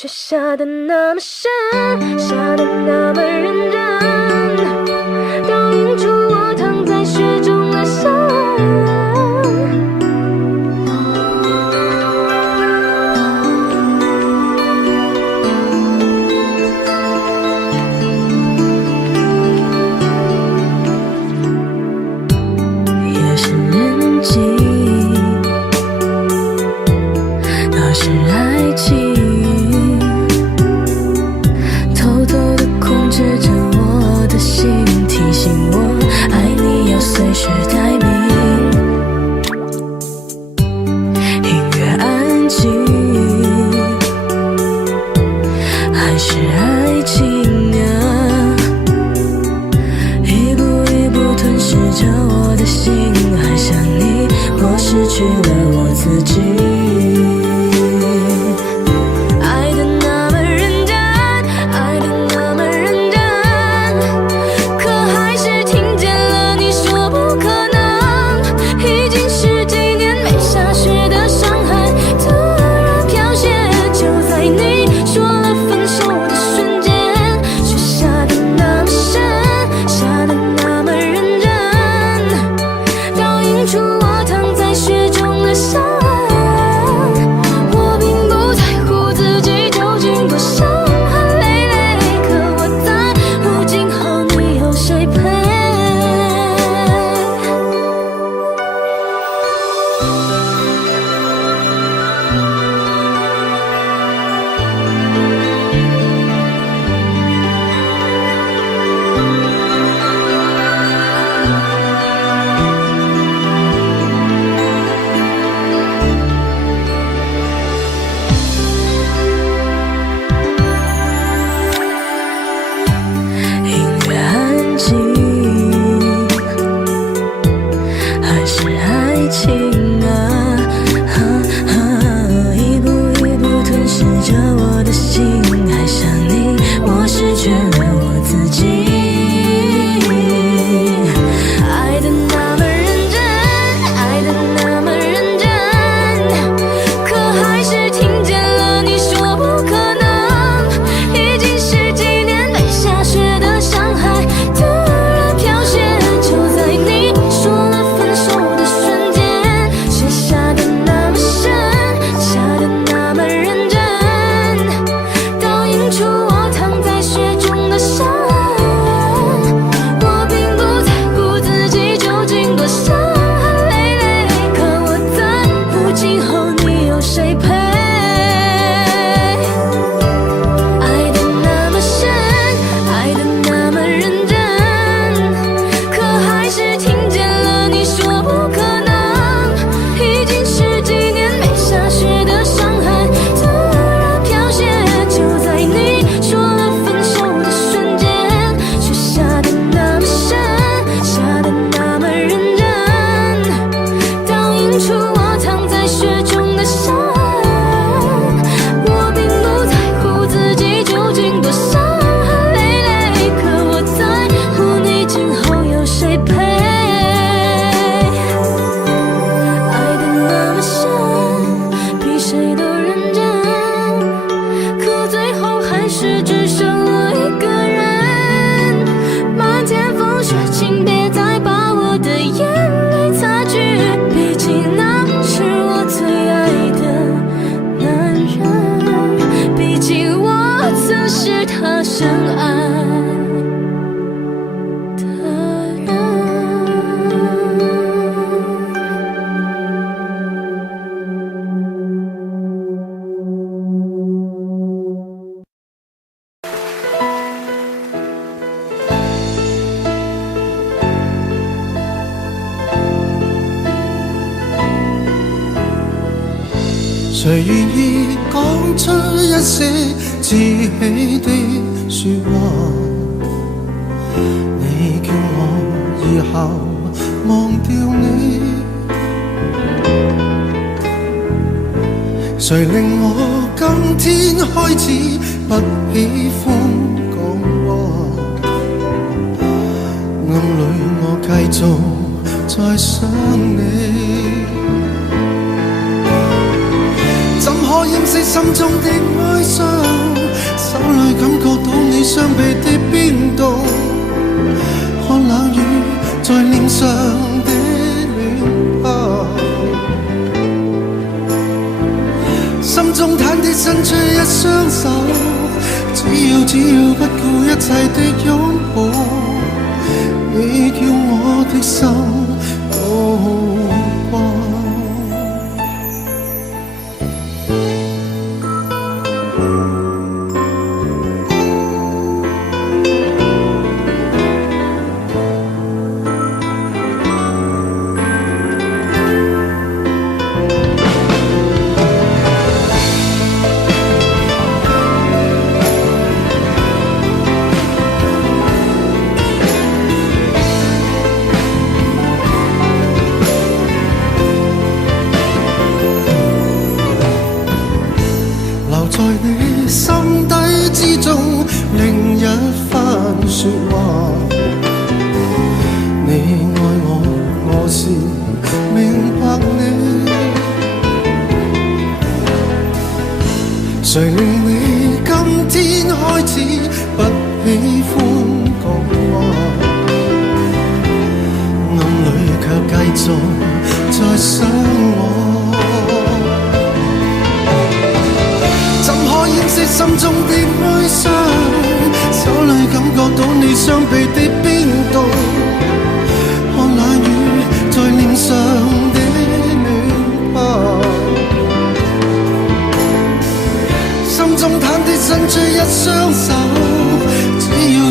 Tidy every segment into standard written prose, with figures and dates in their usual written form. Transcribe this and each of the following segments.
却下得那么深，下得那么认真，倒映出我躺在雪中的伤痕。夜深人静，那是爱情。指着我的心，提醒我爱你要随时待命。音乐安静，还是爱情啊？一步一步吞噬着我的心，爱上你，我失去了我自己。谁愿意讲出一些志气的说话？你叫我以后忘掉你，谁令我今天开始不喜欢讲话？暗里我继续再想你。怎可掩饰心中的哀伤？臂的變動，看冷雨在臉上的亂拋，心中忐忑伸出一雙手，只要不顧一切的擁抱，你叫我的心都光。在你心底之中，另一番說話。你愛我，我是明白你。誰令你今天開始不喜歡講話？暗裏卻繼續在想我。怎可掩飾心中的哀傷？手裏感覺到你雙臂的變動，看冷雨在臉上的亂拋，心中忐忑伸出一雙手，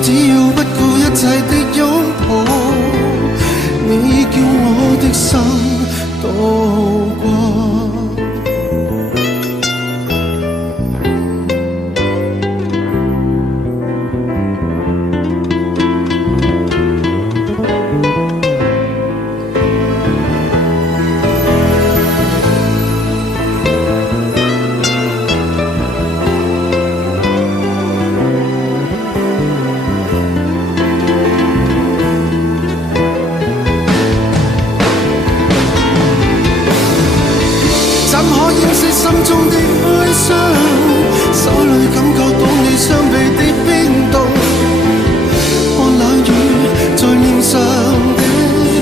只要不顧一切的擁抱，你叫我的心都光。心中的哀傷，手裏感覺到你雙臂的變動，看冷雨在臉上的亂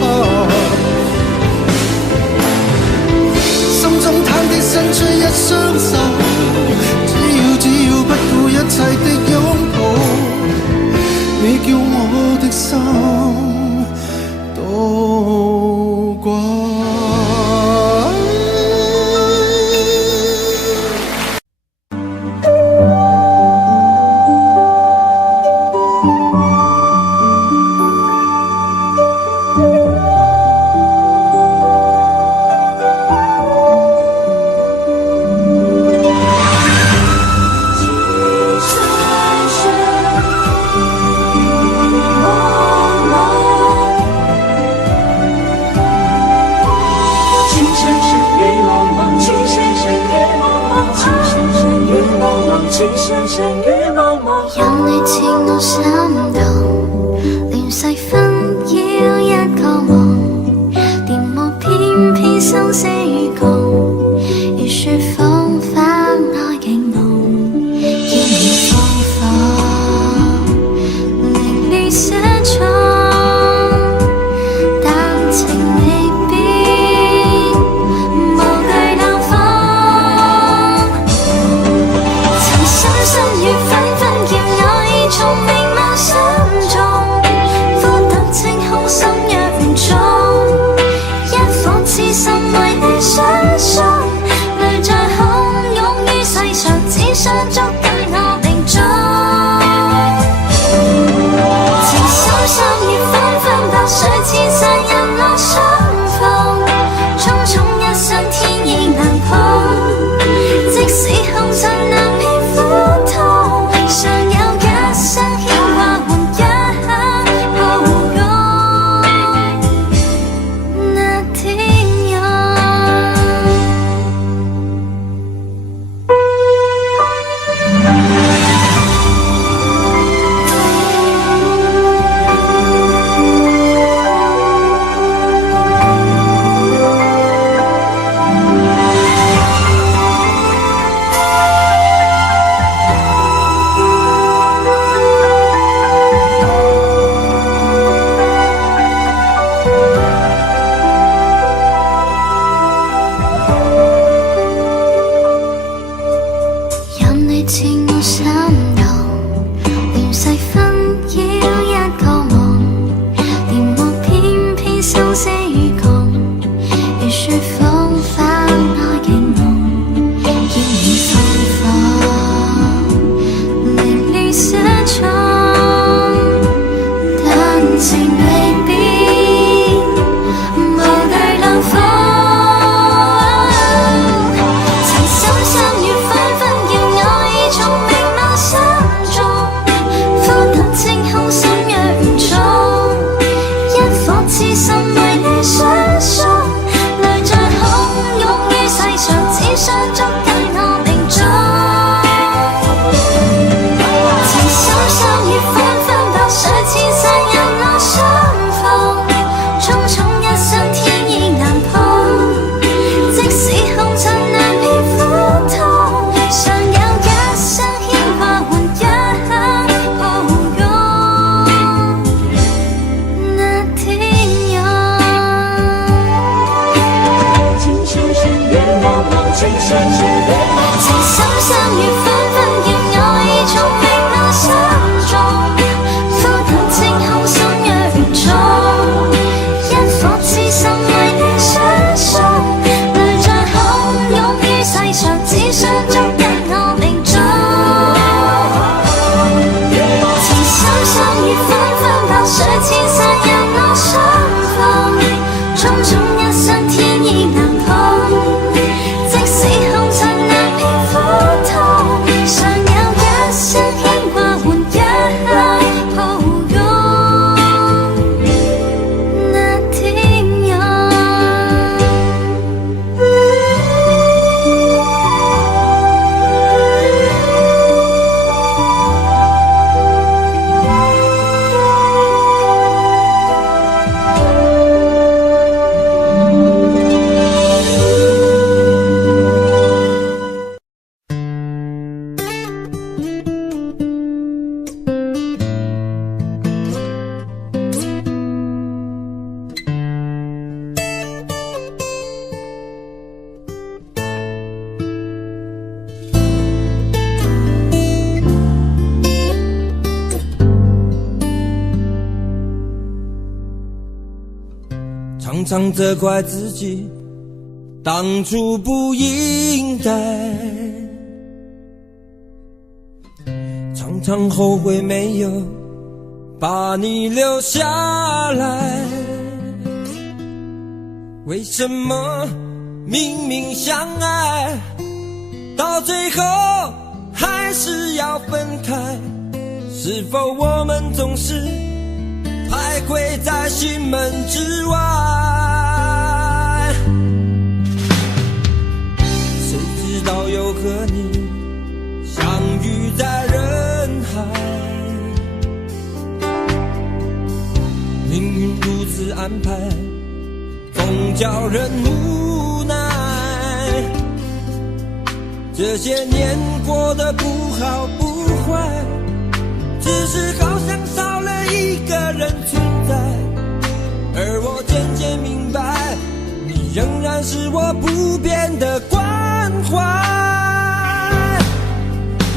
拋，心中忐忑伸出一雙手，只要不顧一切的擁抱，你叫我的心都光。有你似我心動，連細分要一個夢，電幕偏偏生死與共，如雪風花愛景濃，要你放放，令你寫錯，但情未變，無懼冷風，曾深深與紛紛叫我已從明眸心中，孤獨清空心若唔中，一顆痴心為你相送，淚在洶湧於世上，只想捉緊我命中。情深深與紛紛白水千山人路相逢，匆匆一生天意難碰，即使紅塵難免苦痛，尚有一生牽掛換一刻抱擁那天涯。似我心柔，亂細紛擾一個夢，連我偏偏修飾與共，如說風花愛嘅夢，要你放放，離離失蹤，但情未變，無懼冷風。情深深雨紛紛，叫我已從明眸心中，枯淡清空心若重，一顆痴心為你相送，淚像洶湧於世上，只想捉緊我命中。情深深雨紛紛，白水千山引我相逢，匆匆一生天意難碰，即使紅塵難免苦痛，尚有一生牽掛換一刻抱擁那天佑。情深深雨紛紛，叫我已從明眸心中，枯淡清空心若重，一顆痴心為你相送，淚像洶湧於世上，只想捉緊我命中。情深深雨紛紛，白水千山引我相逢，匆匆一生天意難碰，即使紅塵難免苦痛，尚有一生牽掛換一刻抱擁那天佑。常常责怪自己当初不应该，常常后悔没有把你留下来。为什么明明相爱，到最后还是要分开？是否我们总是徘徊在心门之外？谁知道又和你相遇在人海，命运如此安排，总叫人无奈。这些年过得不好不坏，只是好像少了一个人存在，而我渐渐明白，你仍然是我不变的关怀。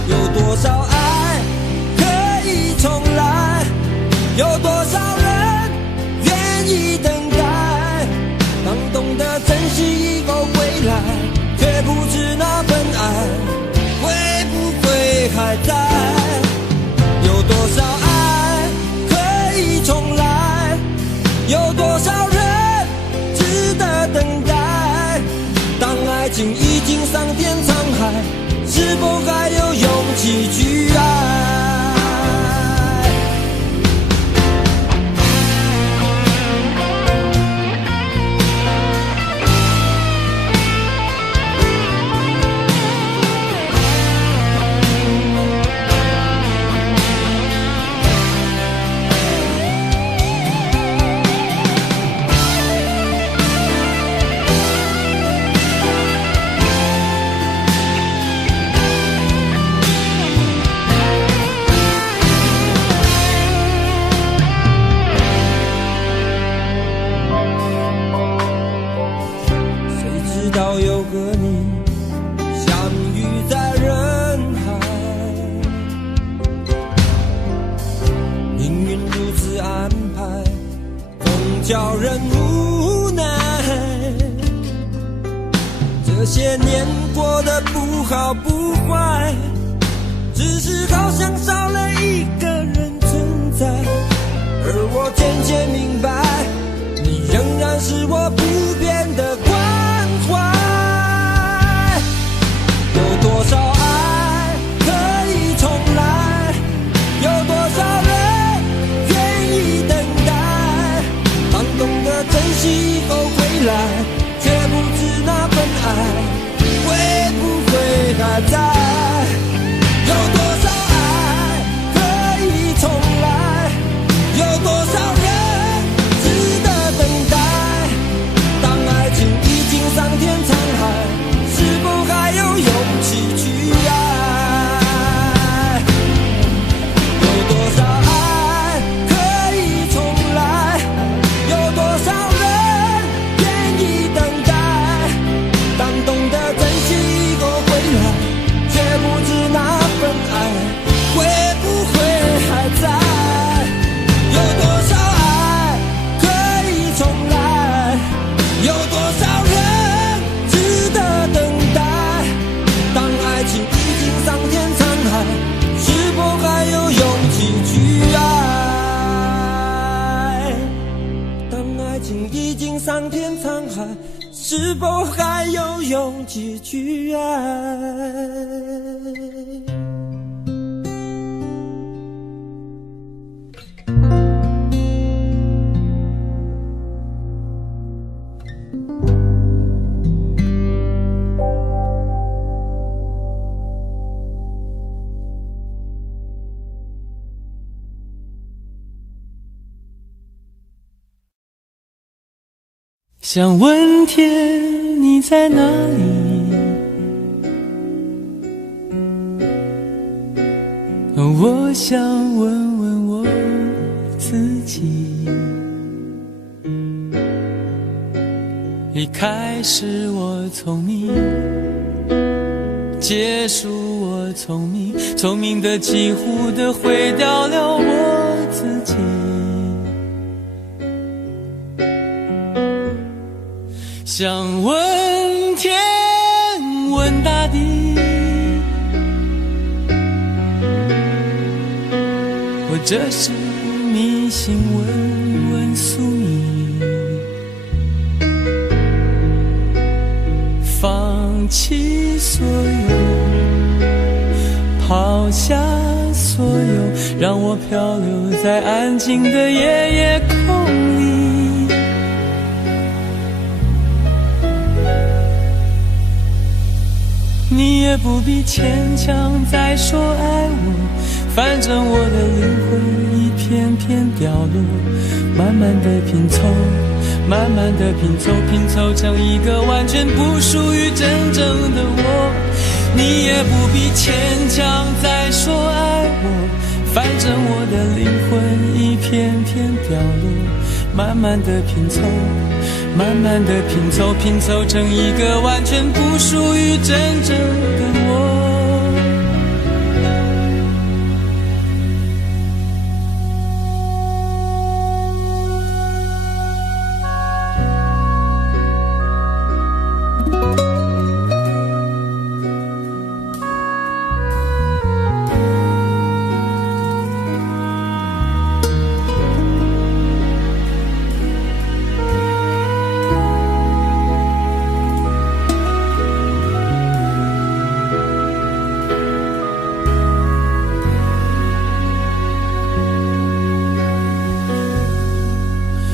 有多少爱可以重来，有多少人愿意等待，当懂得珍惜以后回来，却不知那份爱会不会还在。有多少爱可以重来，有多少人值得等待，当爱情已经桑田沧海，是否还有勇气去爱？的不好不坏，只是好像少了一个人存在。而我渐渐明白，你仍然是我不变的关怀。有多少爱可以重来，有多少人愿意等待，当懂得珍惜以后回来，却不知那份爱会不会还在。有多少爱可以重来，有多少人值得等待，当爱情已经桑田沧海，是否还有勇气去爱？有多少爱可以重来，有多少人愿意等待，当懂得珍惜以后回来，却不知那份爱会不会还在。有多少爱可以重来，有多少人值得等待，当爱情已经桑田沧海，是否还有勇气去爱？当爱情已经桑田沧海，是否还有勇气去爱？想问天你在哪里，我想问问我自己。一开始我聪明，结束我聪明，聪明的几乎的毁掉了我自己。想问天问大地，或者是迷信问问宿命，放弃所有，抛下所有，让我漂流在安静的夜夜空里。你也不必牵强再说爱我，反正我的灵魂一片片掉落，慢慢的拼凑，慢慢的拼凑，拼凑成一个完全不属于真正的我。你也不必牵强再说爱我，反正我的灵魂一片片掉落，慢慢的拼凑，慢慢的拼凑，拼凑成一个完全不属于真正的我。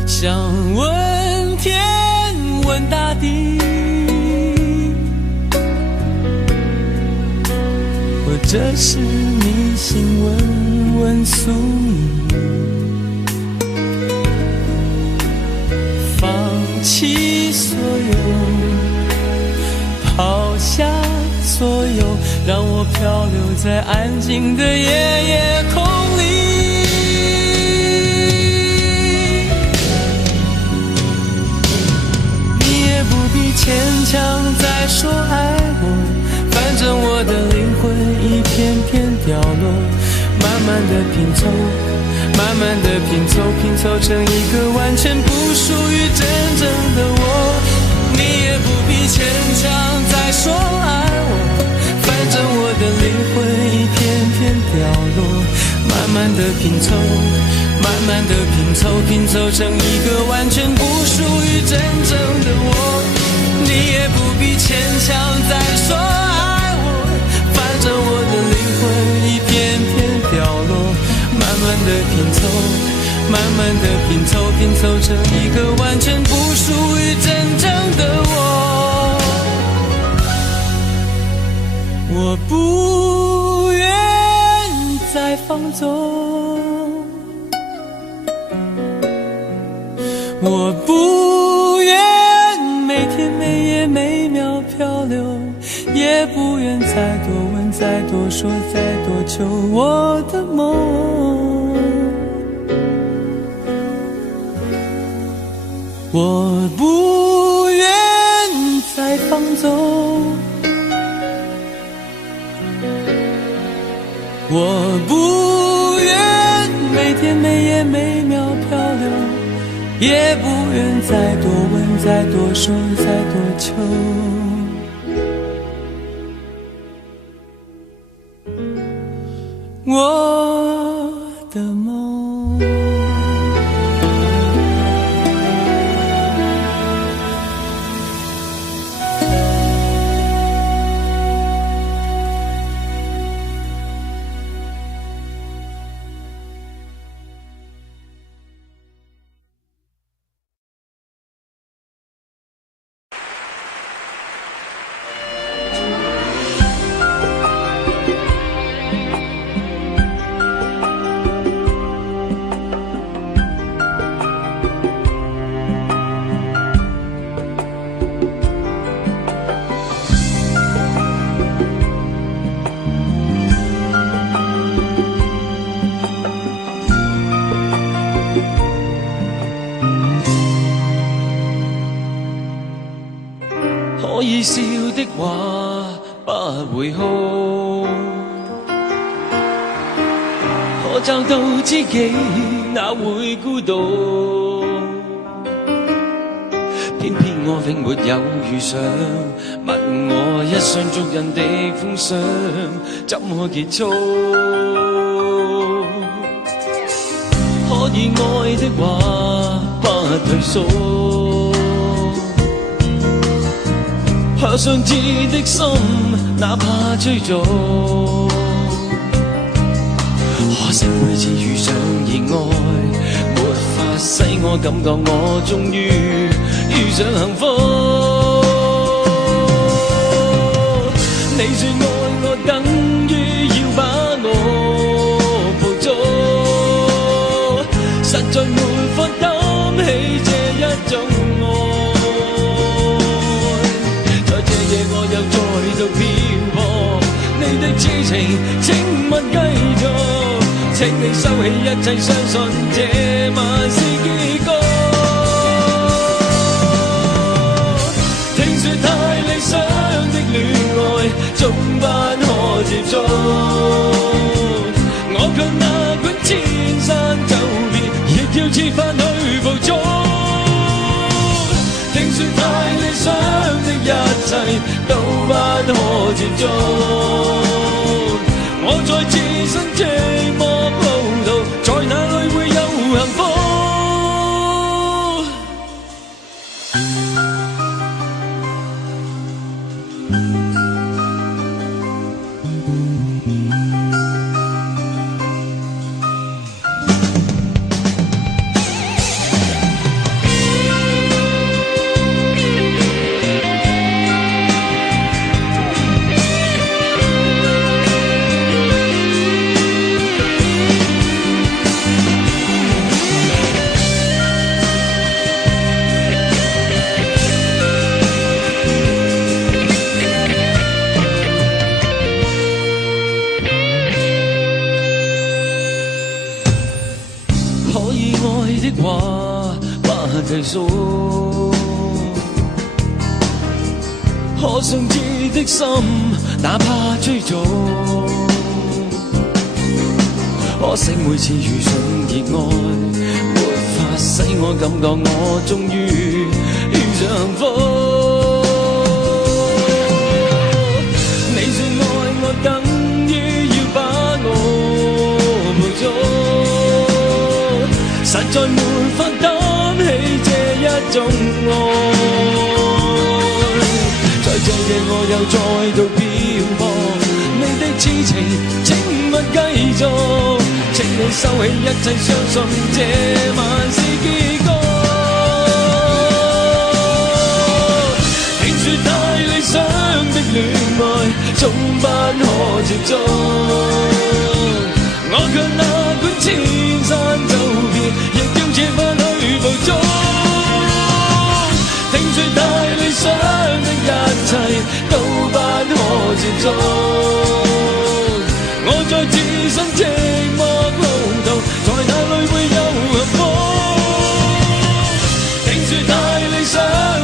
想问天问大地，或者是迷信问问宿命，放弃所有，抛下所有，让我漂流在安静的夜夜空里。牵强再说爱我，反正我的灵魂一片片掉落，慢慢的拼凑，慢慢的拼凑，拼凑成一个完全不属于真正的我。你也不必牵强再说爱我，拼凑，慢慢的拼凑，拼凑成一个完全不属于真正的我。你也不必牵强再说爱我，反正我的灵魂一片片掉落，慢慢的拼凑，慢慢的拼凑，拼凑成一个完全不属于真正的我。我不愿再放纵，我不愿每天每夜每秒漂流，也不愿再多问再多说再多求我的梦。我不愿再放纵，我不愿每天每夜每秒漂流，也不愿再多问再多说再多求我的梦。可以笑的話不會哭，可找到知己哪會孤獨？偏偏我永沒有遇上，問我一雙足印的風霜怎麼結束？可以愛的話不退縮，可想知的心，哪怕追逐。可惜每次遇上意外，沒法使我感覺我終於遇上幸福。你說愛我等於要把我捕捉，實在沒法擔起這一種我又再度漂泊，你的痴情請勿繼續，請你收起一切，相信這晚是結局。聽說太理想的戀愛總不可接觸，我卻哪管千山走遍，亦要設法去捕捉。聽說太理想的一切都不可接觸，我在自身寂寞路途，在哪裏會有幸福？退縮，可想知的心，哪怕追逐。可惜每次遇上熱愛，沒法使我感覺我終於遇上幸福。你說愛我等於要把我捕捉。種愛。在這夜我又再度漂泊，你的痴情請勿繼續，請你收起一切，相信這晚是結局。聽說太理想的戀愛總不可接觸，我卻哪管千山走遍，亦要設法去捕捉。聽說太理想的一切都不可接觸，我在自身寂寞路途，在那裏會有幸福。聽說太理想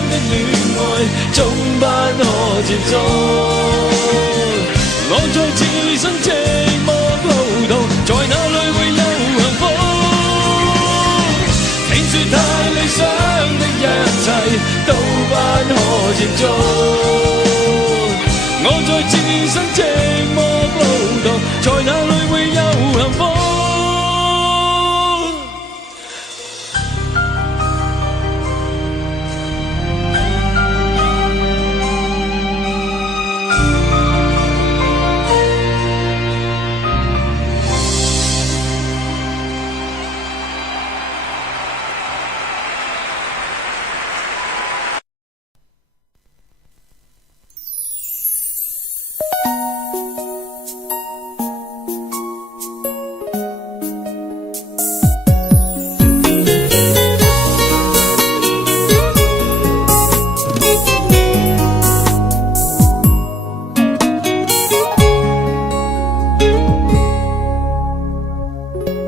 的戀愛總不可接觸，我在自身寂寞路途，在那裏會有幸福。聽說太理想的一切都不可接觸，我在自身寂寞路途，在那裏會有幸福。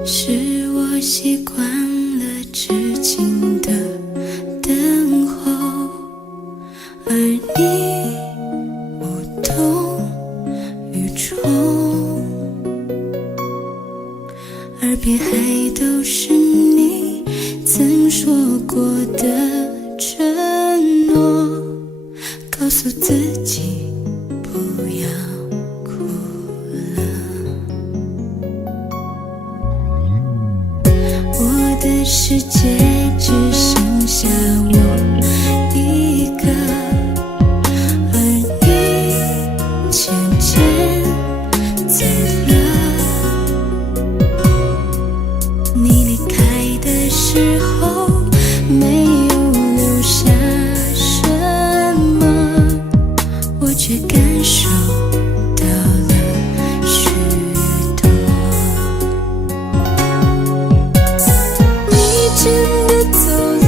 是我习惯了痴情的等候，而你无动于衷，耳边还都是你曾说过的承诺，告诉自己不要哭了。我的世界只剩下我一个，而你渐渐走了。你离开的时候没有留下什么，我却感受到了许多。你真的走了，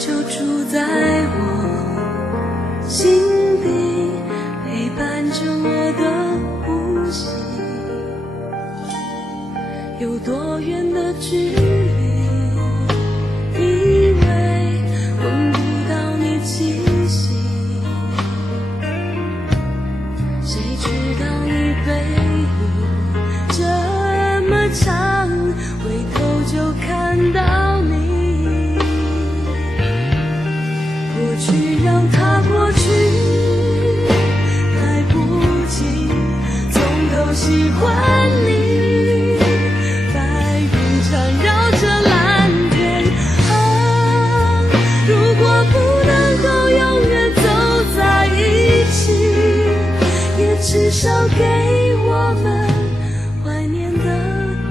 就住在我心底，陪伴着我的呼吸。有多远的距离，以为闻不到你气息，谁知道你背影这么长，回头就看到你。过去让它过去，来不及从头喜欢你。至少给我们怀念的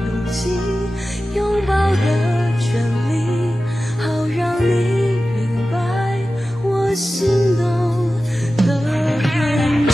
勇气，拥抱的权利，好让你明白我心动的痕迹。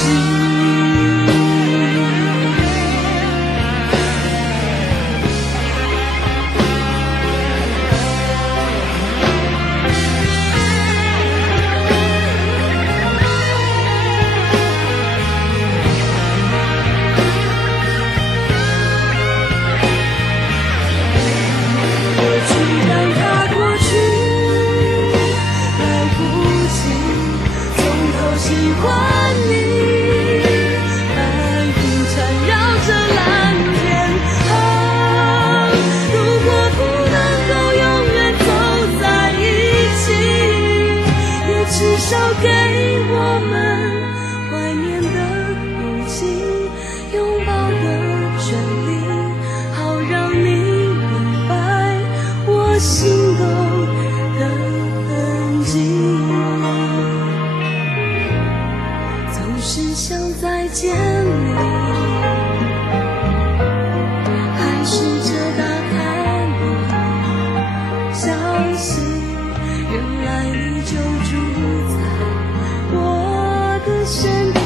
至少给我们怀念的勇气，拥抱的权利，好让你明白我心动的痕迹。总是想再见你，还试着打开你消息，原来你就住身体，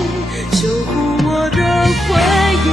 守护我的回忆。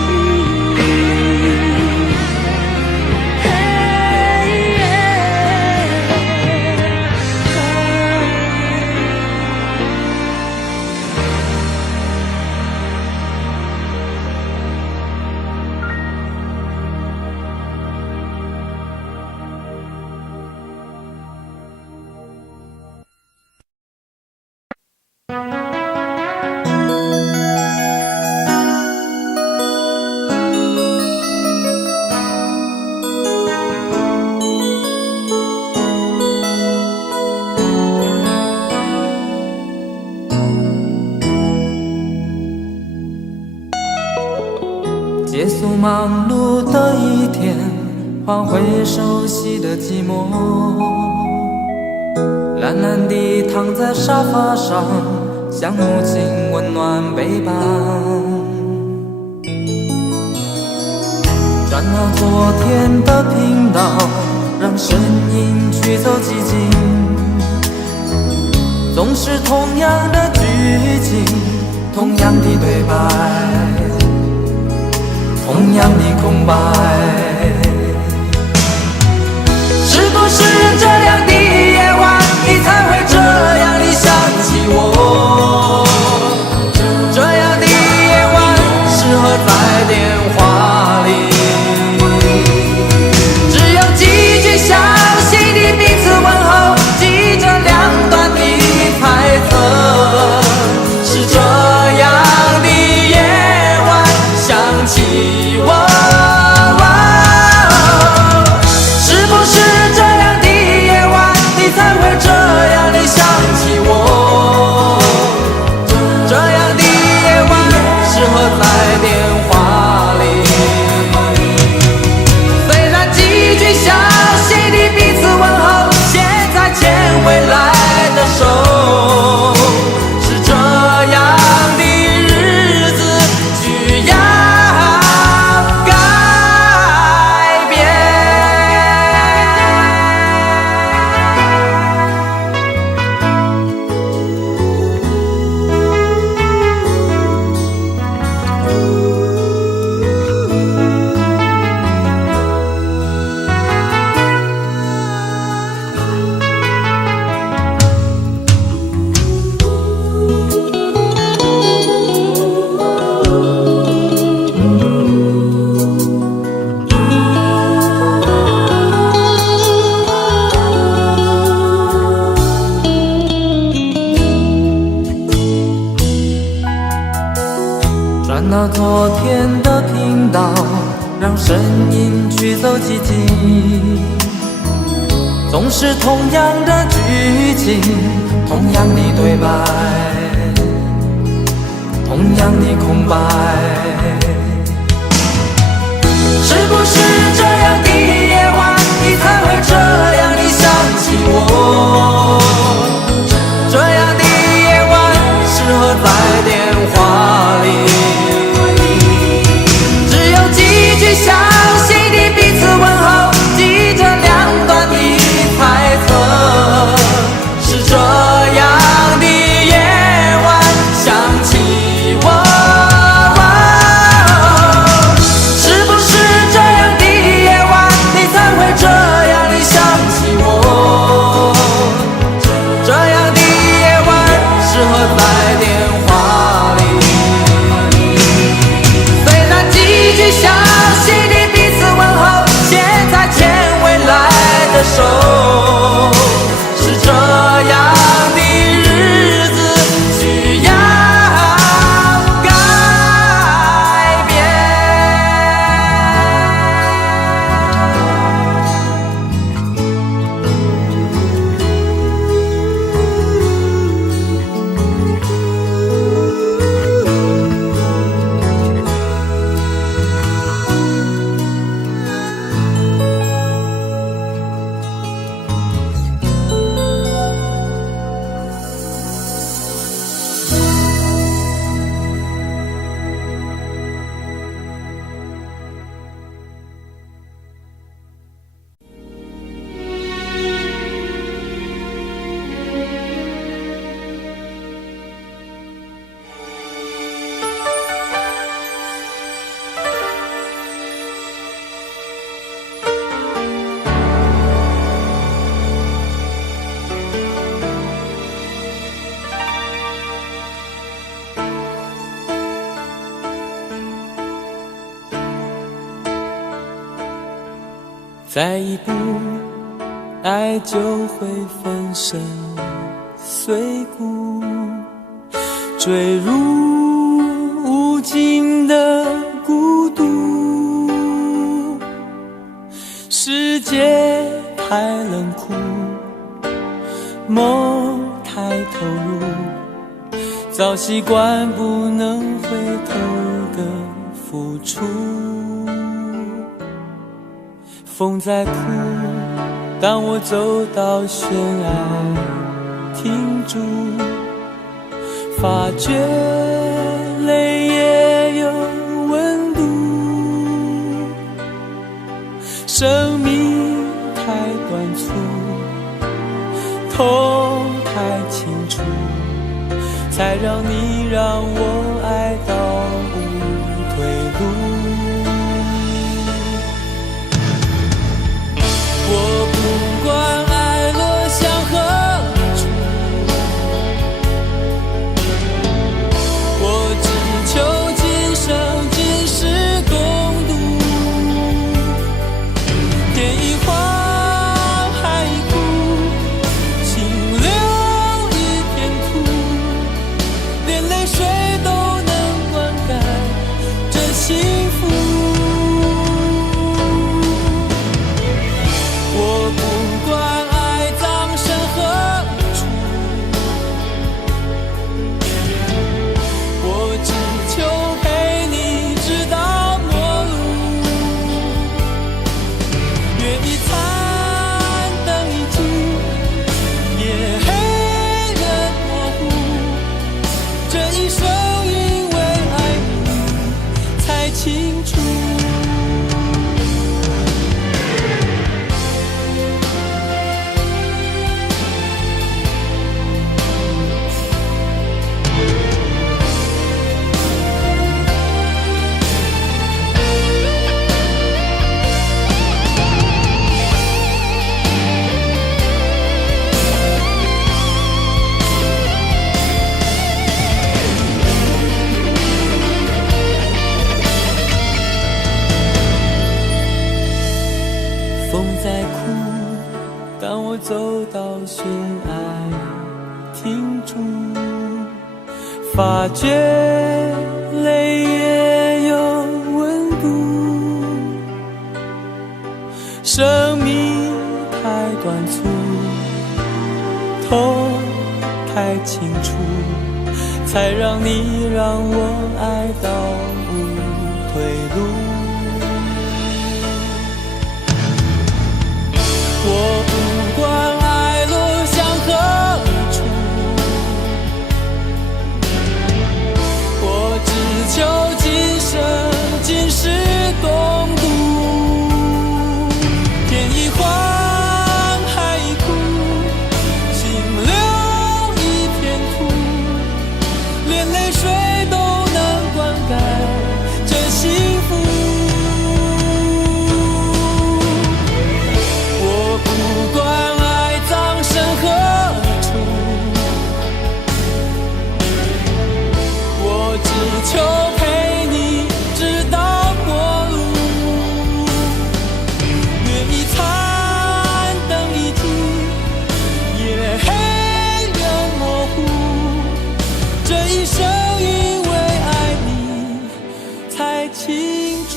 结束忙碌的一天，换回熟悉的寂寞，懒懒地躺在沙发上，像母亲温暖背膀。转到昨天的频道，让声音驱走寂静，总是同样的剧情，同样的对白，同样的空白。是不是这样的夜晚，你才会这样地想起我？这样的夜晚适合在电话里，只有几句详细的彼此问候，记着两端的猜测。是这样的夜晚想起我，声音去走寂静，总是同样的剧情，同样的对白，同样的空白。是不是这样的夜晚，你才会这样的想起我？这样的夜晚适合在电话里，只有几句详细的彼此问候，记着两端的猜测。是这样的夜晚想起我。手是这样的日子需要改变。再一步，爱就会粉身碎骨，坠入无尽的孤独。世界太冷酷，梦太投入，早习惯不能回头的付出。风在哭，当我走到悬崖停住，发觉泪也有温度。生命太短促，痛太清楚，才让你让我爱到无退路。我不管爱落向何处，我只求今生今世共度。天一荒，海一枯，清流一片土，连泪水都能灌溉这幸福。我不管爱葬身何处，我只求陪你直到末路。月一残，灯一尽，夜黑人模糊，这一生因为爱你才清楚。风在哭，当我走到悬崖停住，发觉泪也有温度。生命太短促，头太清楚，才让你让我爱到无退路。我不管爱路向何处，我只求今生今世共度。天一荒，海一枯，心留一片土，连泪水都能灌溉这幸福。我不管爱葬身何处，我只求陪你直到末路。月一残，灯一停，夜黑人模糊，这一生因为爱你才清楚。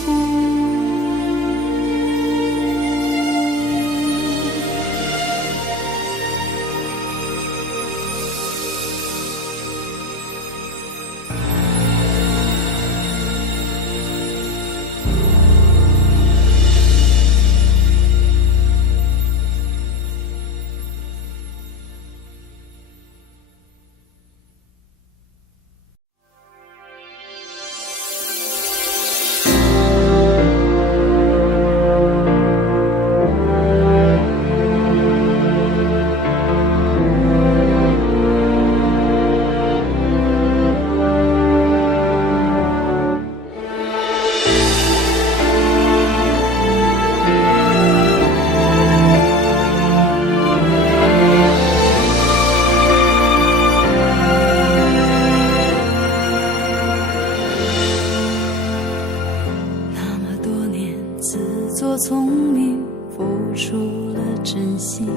聪明付出了真心，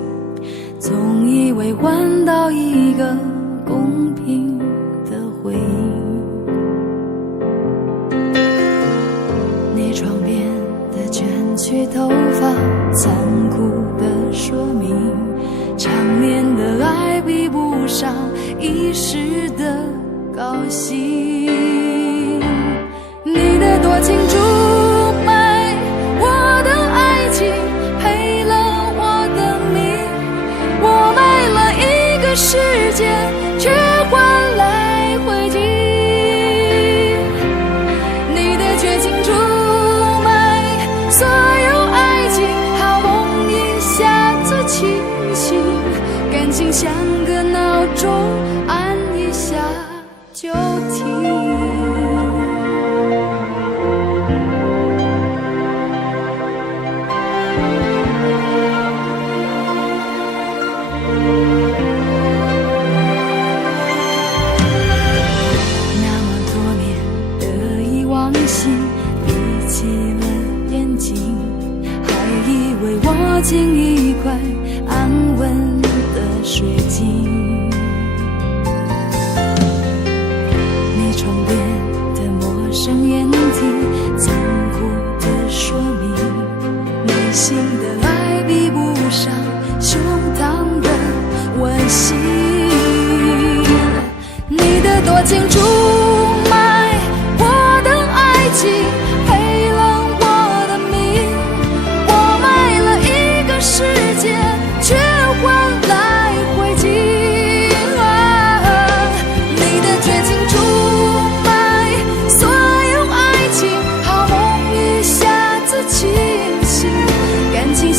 总以为换到一个公平的回应。你床边的卷曲头发，残酷的说明，长年的爱比不上一时的高兴。你的多情注世界却换来灰烬，你的绝情出卖所有爱情，好梦一下子清醒，感情像个闹钟，按一下就停。进一块安稳的水晶，你床边的陌生眼睛，残酷的说明，内心的爱比不上胸膛的温馨。你的多情出卖我的爱情，世界却换来灰烬，你的绝情出卖所有爱情，好梦一下子清醒，感情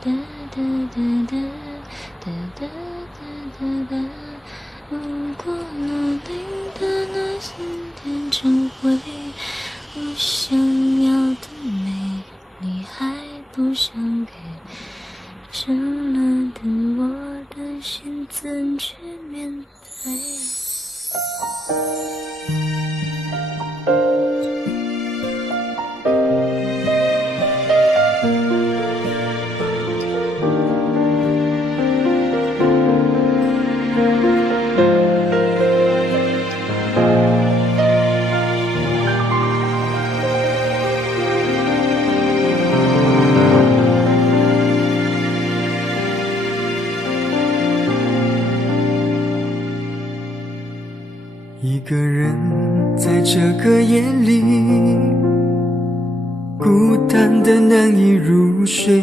哒哒哒哒哒哒哒哒哒。如果努力的那些天成灰，我想要的美，你还不想给？伤了的我的心怎去面对？一个人在这个夜里，孤单的难以入睡，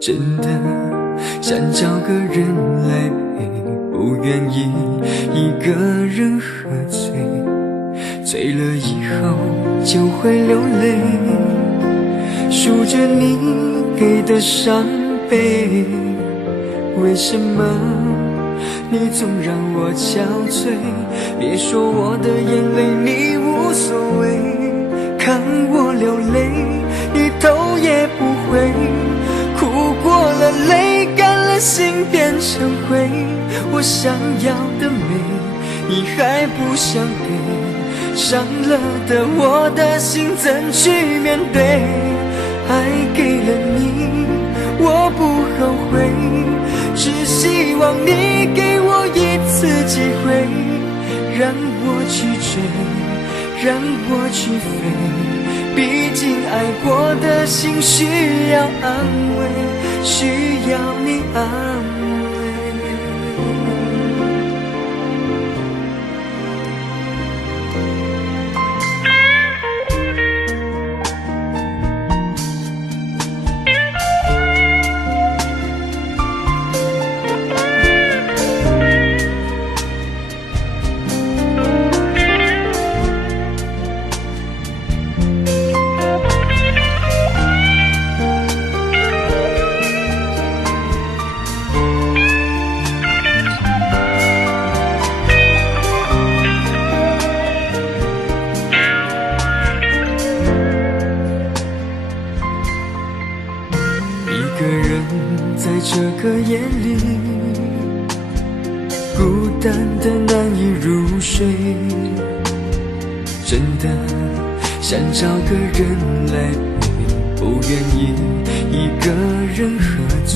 真的想找个人来陪，不愿意一个人喝醉，醉了以后就会流泪，数着你给的伤悲，为什么你总让我憔悴？别说我的眼泪你无所谓，看我流泪你头也不回，哭过了泪干了心变成灰，我想要的美你还不想给，伤了的我的心怎去面对？爱给了你我不后悔，只希望你给我一次机会，让我去追，让我去飞，毕竟爱过的心需要安慰，需要你安慰。一个人在这个夜里，孤单的难以入睡，真的想找个人来陪，不愿意一个人喝醉，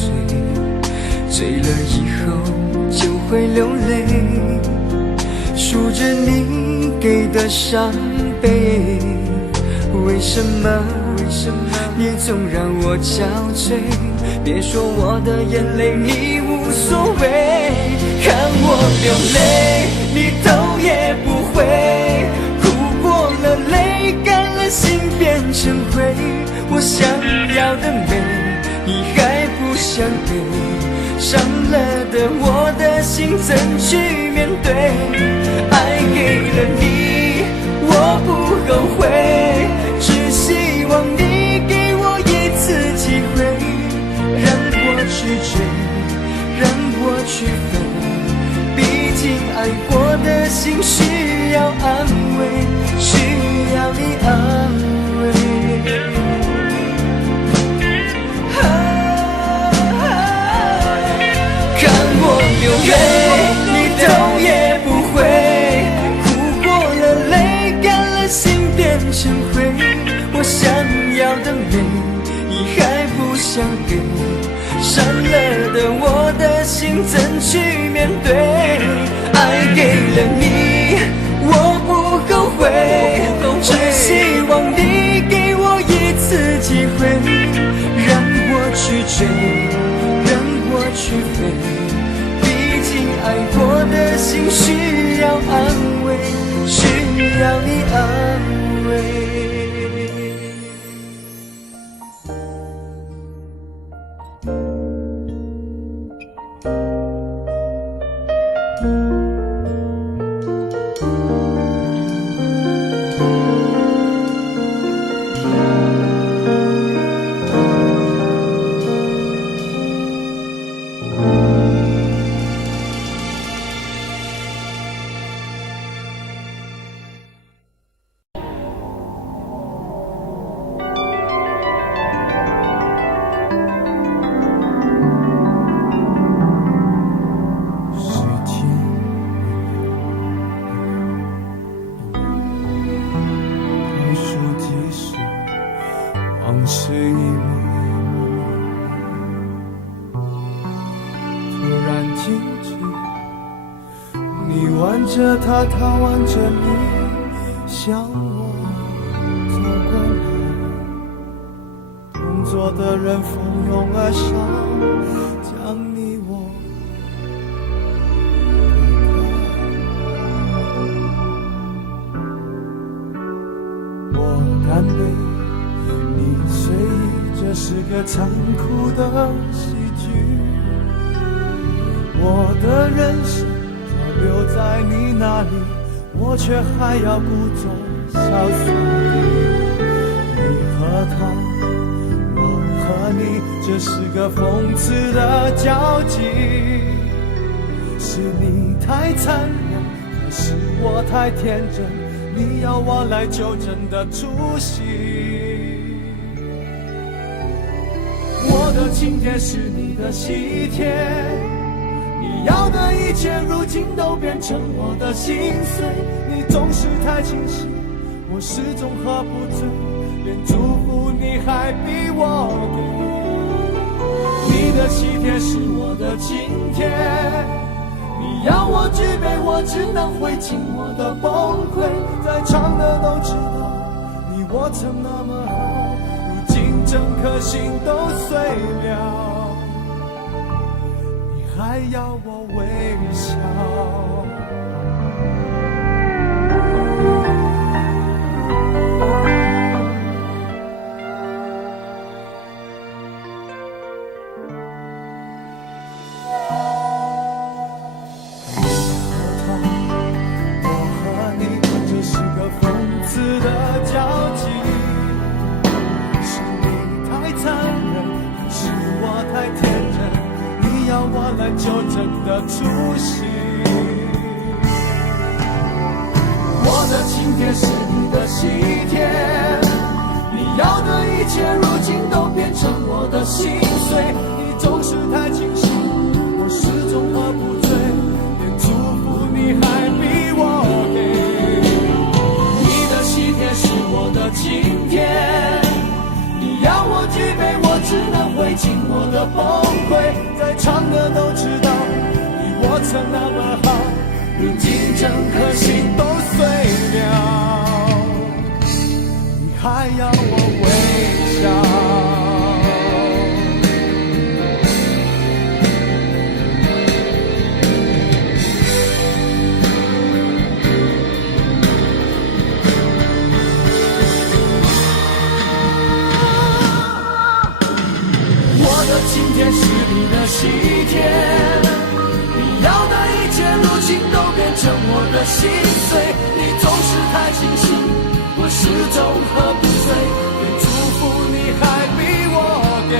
醉了以后就会流泪，数着你给的伤悲，为什么你总让我憔悴？别说我的眼泪你无所谓，看我流泪你头也不回，哭过了泪干了心变成灰，我想要的美你还不想给，伤了的我的心怎去面对？爱给了你我不后悔，只希望你给我一次机会，让我去追，让我去飞，毕竟爱过的心需要安慰，需要你安慰。看我流泪你头也不回，哭过了泪干了心变成灰，我想要的美你还不想给，伤了的我的心怎去面对？爱给了你我不后悔，只希望你给我一次机会，让我去追，让我去飞，毕竟爱过的心需要安慰，需要你安慰。挽着他，他挽着你，向我走过来。同桌的人蜂拥而上，将你我隔开。我干杯，你随意，这是个残酷的喜剧。我的人生早留在你那里，我却还要故作潇洒地。你和他，我和你，这是个讽刺的交集。是你太残忍，还是我太天真？你要我来纠正的出息。我的请帖是你的喜帖，你要的一切如今都变成我的心碎。你总是太清醒，我始终喝不醉，连祝福你还逼我给。你的喜帖是我的请帖，你要我举杯，我只能会尽我的崩溃。在场的都知道，你我曾那么好，如今整颗心都碎了，你还要我微笑。纠正的出息，我的请帖是你的喜帖，你要的一切如今都变成我的心碎。你总是太清醒，我始终喝不醉，连祝福你还逼我给。你的喜帖是我的请帖，你要我举杯，我只能会尽我的崩溃。在场的都知道，你我曾那么好，如今整颗心都碎了，你还要我微笑。今天是你的喜帖，你要的一切如今都变成我的心碎。你总是太清醒，我始终喝不醉，连祝福你还逼我给。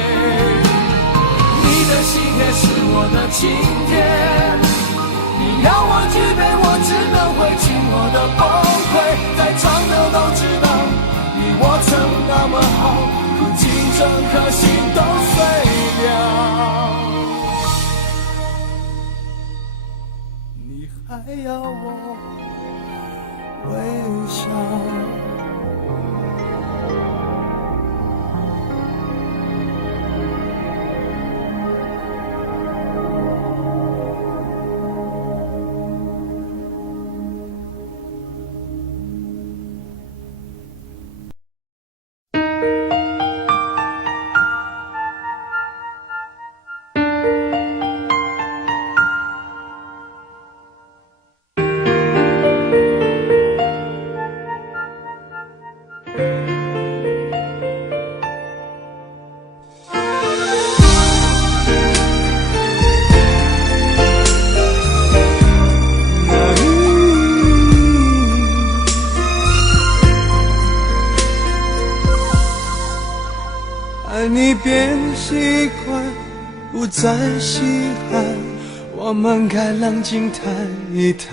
你的喜帖是我的请帖，你要我举杯，我只能会尽我的崩溃。在场的都知道，你我曾那么好，如今整颗心都碎了，你还要我微笑。你变习惯，不再稀罕，我们该冷静谈一谈。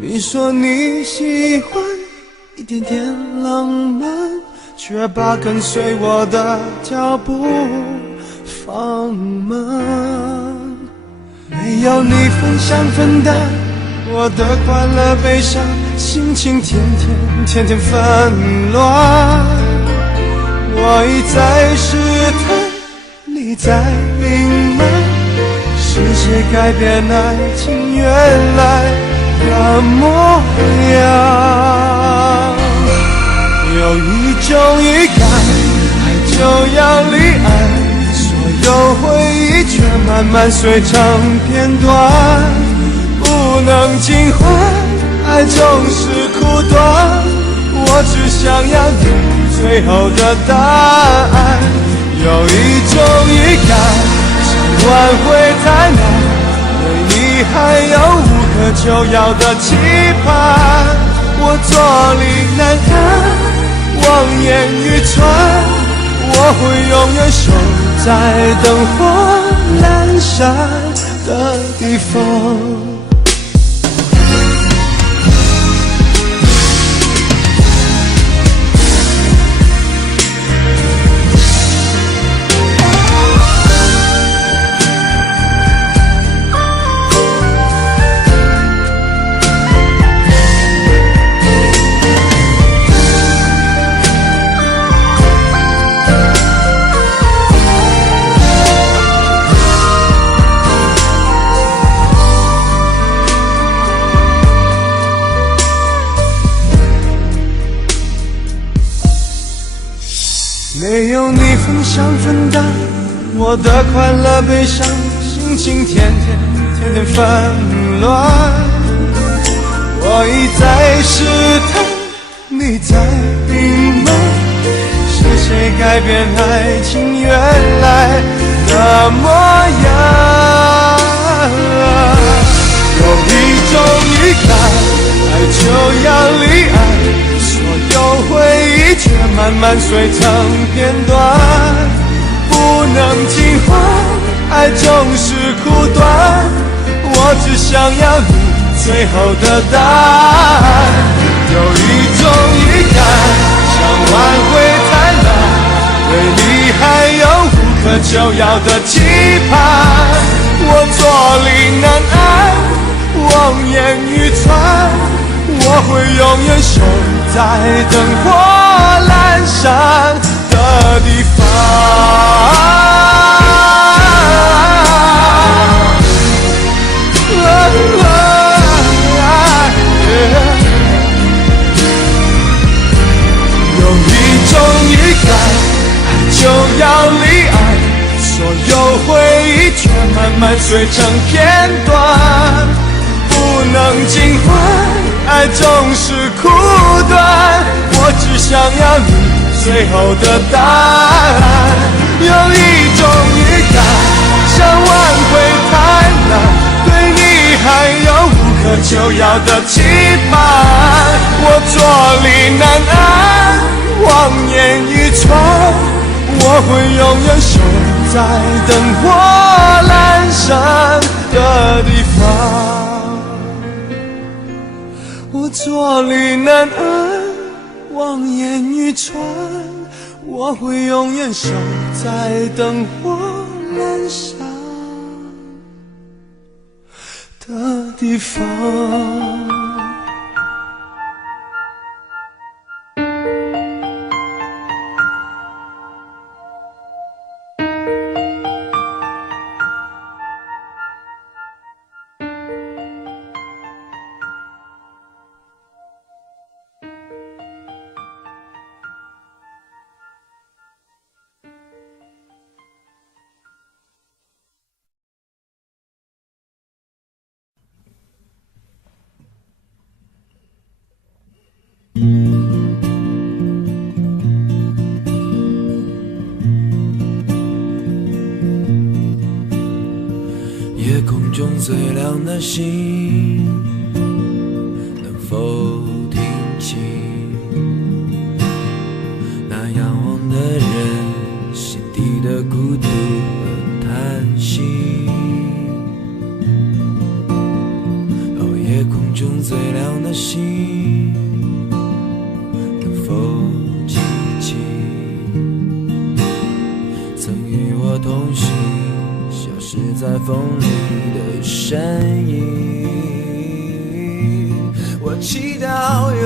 你说你喜欢一点点浪漫，却把跟随我的脚步放慢。没有你分享分担我的快乐悲伤，心情天天纷乱。我一再试探，你在隐瞒，是谁改变爱情原来的模样？有一种预感，爱就要离岸，所有回忆却慢慢碎成片段，不能尽欢，爱总是苦短。我只想要你最后的答案。有一种预感，想挽回太难，对你还有无可救药的期盼。我坐立难安，望眼欲穿，我会永远守在灯火阑珊的地方。没有你分享分担我的快乐悲伤，心情天天纷乱。我一再试探，你在隐瞒，是谁改变爱情原来的模样？有一种预感，爱就要离岸，所有回忆却慢慢碎成片段，不能尽欢，爱总是苦短。我只想要你最后的答案。有一种预感，想挽回太难，对你还有无可救药的期盼。我坐立难安，望眼欲穿，我会永远守在灯火阑珊的地方。有一种预感，爱就要离岸，所有回忆却慢慢碎成片段，不能尽欢，爱总是苦短。我只想要你最后的答案。有一种预感，想挽回太难，对你还有无可救药的期盼。我坐立难安，望眼欲穿，我会永远守在灯火阑珊的地方。我坐立难安，望眼欲穿，我会永远守在灯火阑珊的地方。夜空中最亮的星，能否听清那仰望的人心底的孤独和叹息？哦，夜空中最亮的星，能否记起曾与我同行消失在风里的身影？我祈祷拥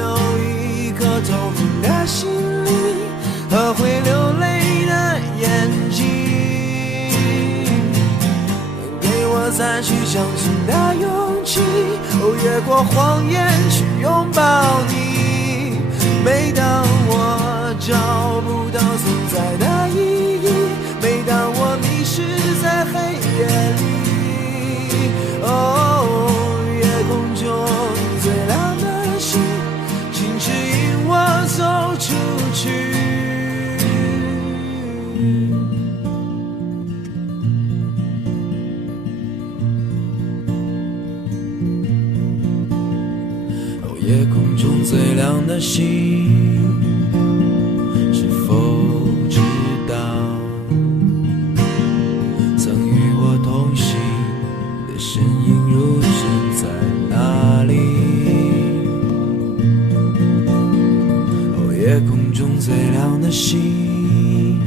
有一颗透明的心灵和会流泪的眼睛，给再去相信的勇气，越过谎言去拥抱你。每当我找不到存在的意义，每当我迷失在黑夜里，夜空中最亮的星，请指引我走出去。夜空中最亮的星，是否知道曾与我同行的身影如今在哪里？夜空中最亮的星，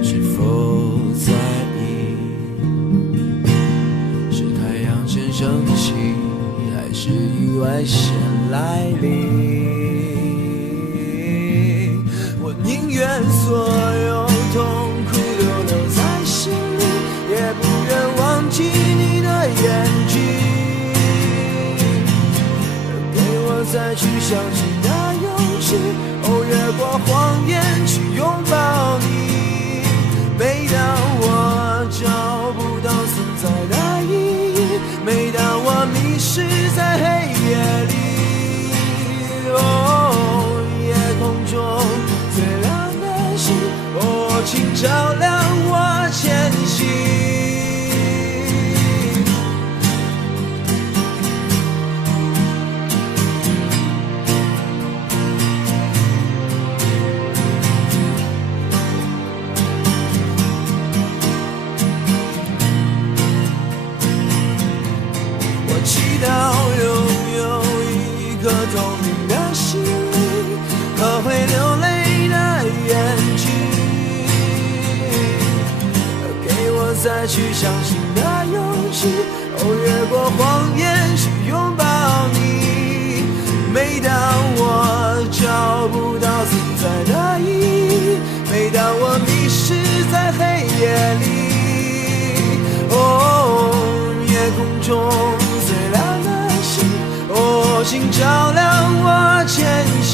是否在意是太阳先升起，还是意外先来临？我宁愿所有痛苦都留在心里，也不愿忘记你的眼睛。给我再去相信的勇气，越过谎言去拥抱你。每当我找不到存在的意义，每当我迷失在黑夜里，夜空中最亮的星，请照亮我前行。祈祷拥有一颗透明的心灵和会流泪的眼睛，给我再去相信的勇气，越过谎言去拥抱你。每当我找不到存在的意义，每当我迷失在黑夜里，夜空中最亮的星，请照亮我前行。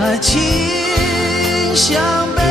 爱情像被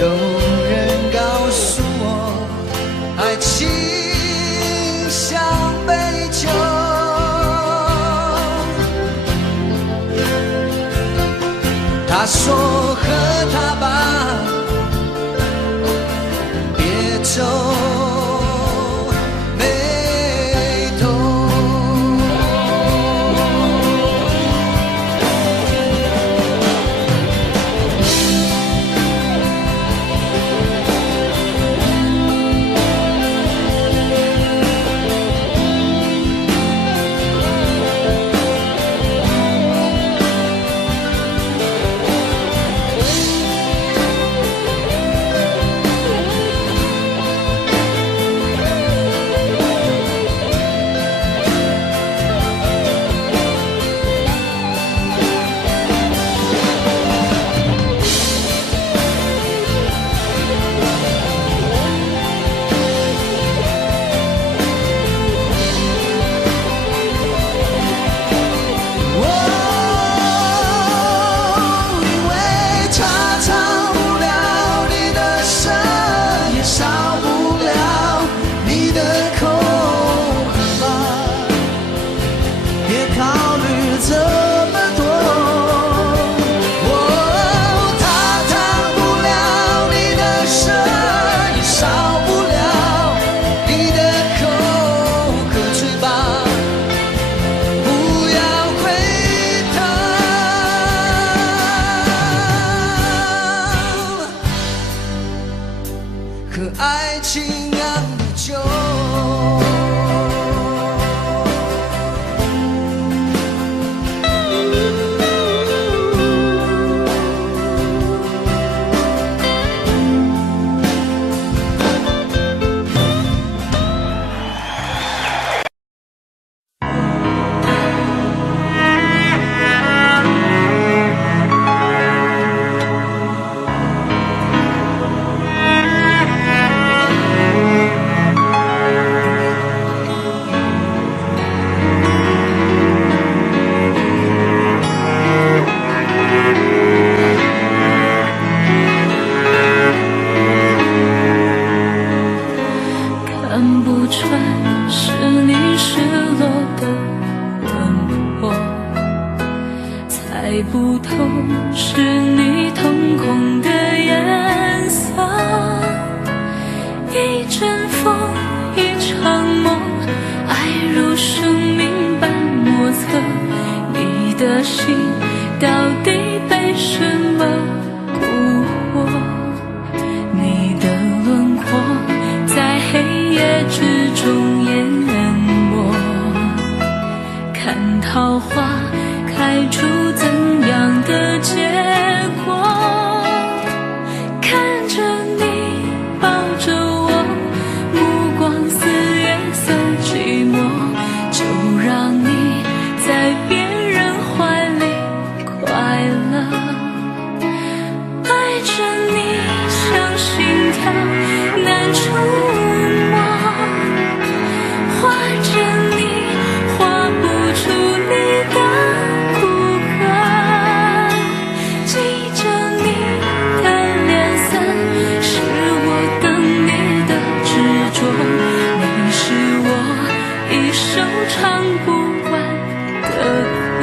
有人告诉我，爱情像杯酒，他说喝它吧，别皱眉头。和爱情酿的酒。看不穿是你失落的轮廓，猜不透是你瞳孔的颜色。一阵风，一场梦，爱如生命般莫测。你的心到底被什么蛊惑？你的轮廓在黑夜之中淹没，看桃花开出怎样的结果？看着你抱着我，目光似月色寂寞，就让你在别人怀里快乐。爱着你像心跳难触摸，画着你画不出你的骨骼，记着你的脸色，是我等你的执着。你是我一首唱不完的歌。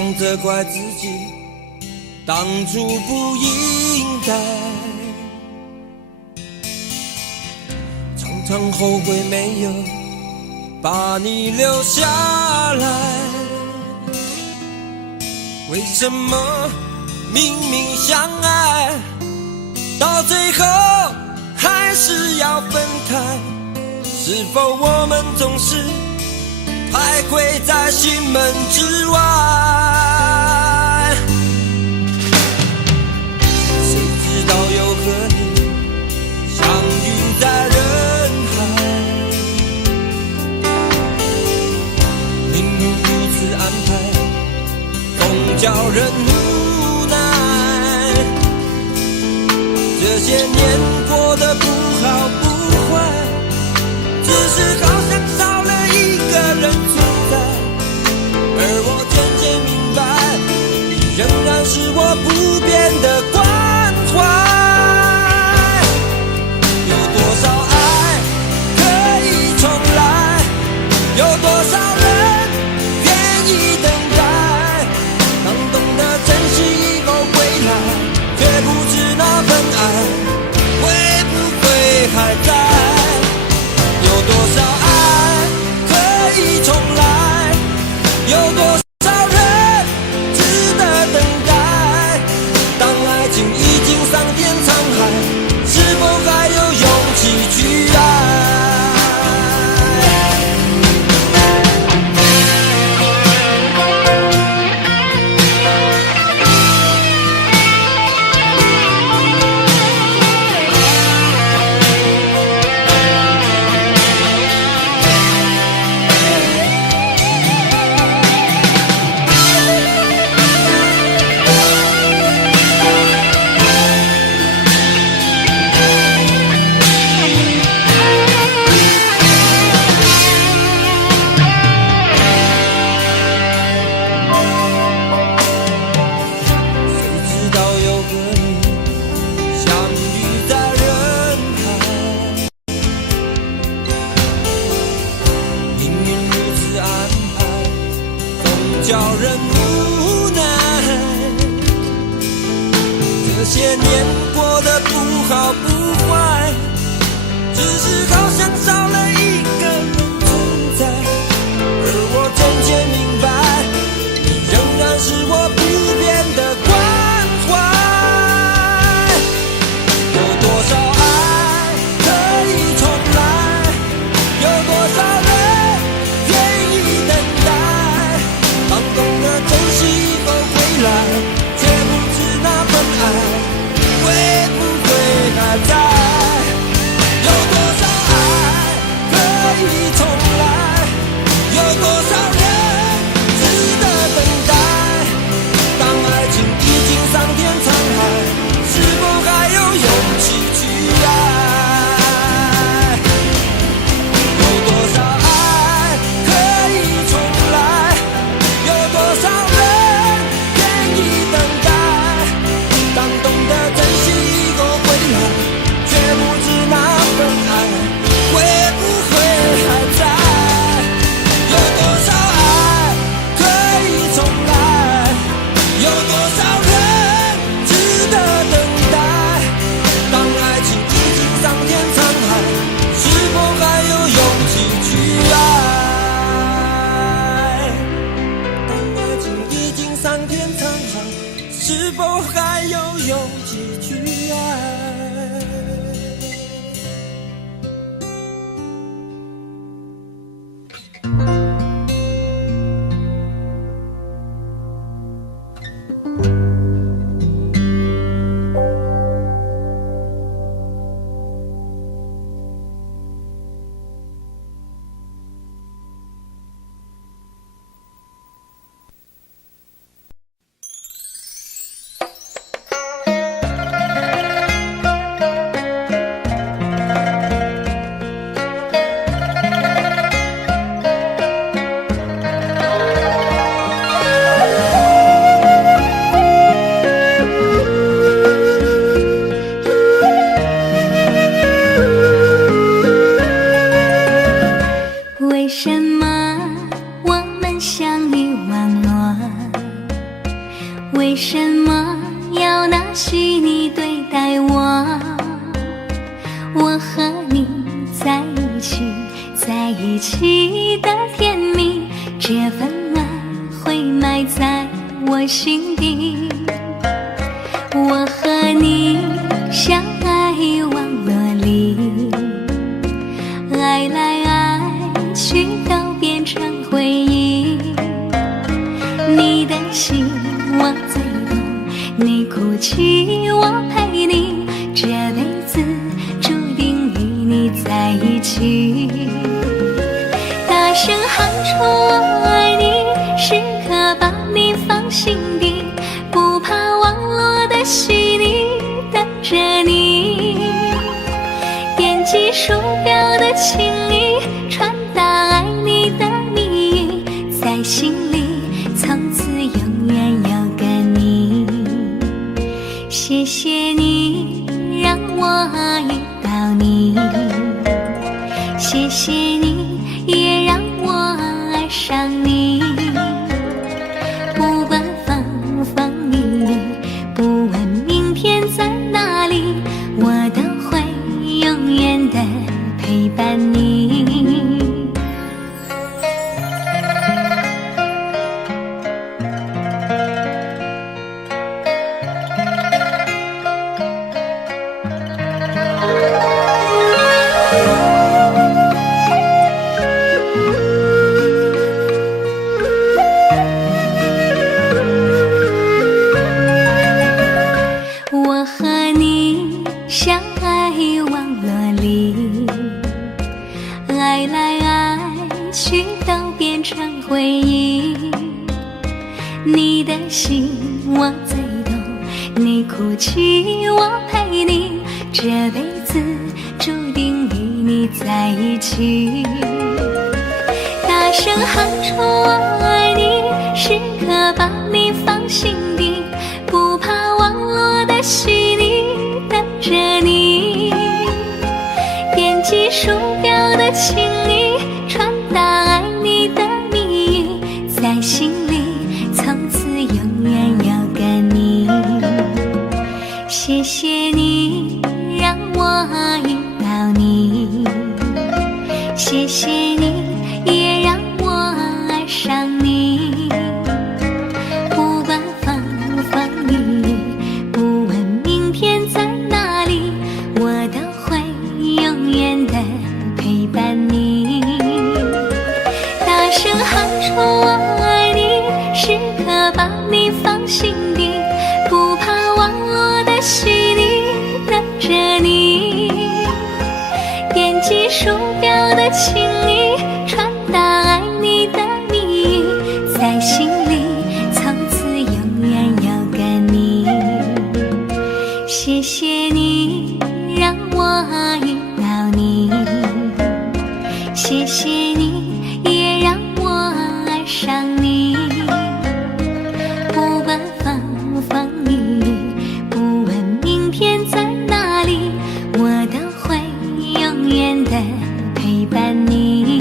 常责怪自己当初不应该，常常后悔没有把你留下来。为什么明明相爱，到最后还是要分开？是否我们总是徘徊在心门之外？谁知道又和你相遇在人海，命运如此安排，总叫人无奈。这些年过得不好不坏，只是好像少了一个人存在，而我渐渐明白，你仍然是我不变的关怀。有多少爱可以重来，有多少人愿意等待，当懂得珍惜以后归来，却不知那份爱会不会还在。有多少爱可以重来，有多少人值得等待，当爱情已经桑田沧海，是否还有勇气去爱？叫人无奈，这些年过得不好不坏，只是好像少了一个人存在，而我渐渐明白，你仍然是我不变的关怀。有多少爱可以重来，有多少人愿意等待，当懂得珍惜以后回来，却不知那份爱会不会还在。有多少爱可以重来，有多少人值得等待，当爱情已经桑田沧海，是否还有勇气去爱？有多少爱可以重来，有多少人愿意等待，当懂得珍惜以后回来，却不知那份爱会不会还在。有多少爱可以重来，有多少人值得等待，当爱情已经桑田沧海，是否还有勇气去爱？当爱情已经桑田沧海，是否还有勇气去爱？什么要拿虚拟对待我？我和你在一起，在一起的甜蜜，这份爱会埋在我心底。我和你相爱网络里，爱来爱去都变成回忆。你的心我最懂，你哭泣我陪你，这辈子注定与你在一起。大声喊出我爱你，时刻把你放心底，不怕网络的洗礼，等着你。点击鼠标的情意，传达爱你的蜜语，在心里从此永远有个你。谢谢你让我遇到你，谢谢你也让我爱上你。不管风风雨雨，不问明天在哪里，我都会永远的陪伴你。我和你相爱网络里，爱来爱去都变成回忆。你的心我最懂，你哭泣我陪你，这辈子注定与你在一起。大声喊出我爱你，时刻把你放心底，不怕网络的洗礼，等着你。点击鼠标的情意，传达爱你的蜜语，在心里从此永远有个你。谢谢你让我遇到你，谢谢你也让我爱上你。不管风风雨雨，不问明天在哪里，我都会永远的陪伴你。大声喊出我爱你，时刻把你放心底，不怕网络的洗礼，等着你。点击鼠标的情意，传达爱你的蜜语，在心里从此永远有个你。谢谢你让我遇到你，谢谢你也让我爱上你。不管风风雨雨，不问明天在哪里，我都会永远的陪伴你。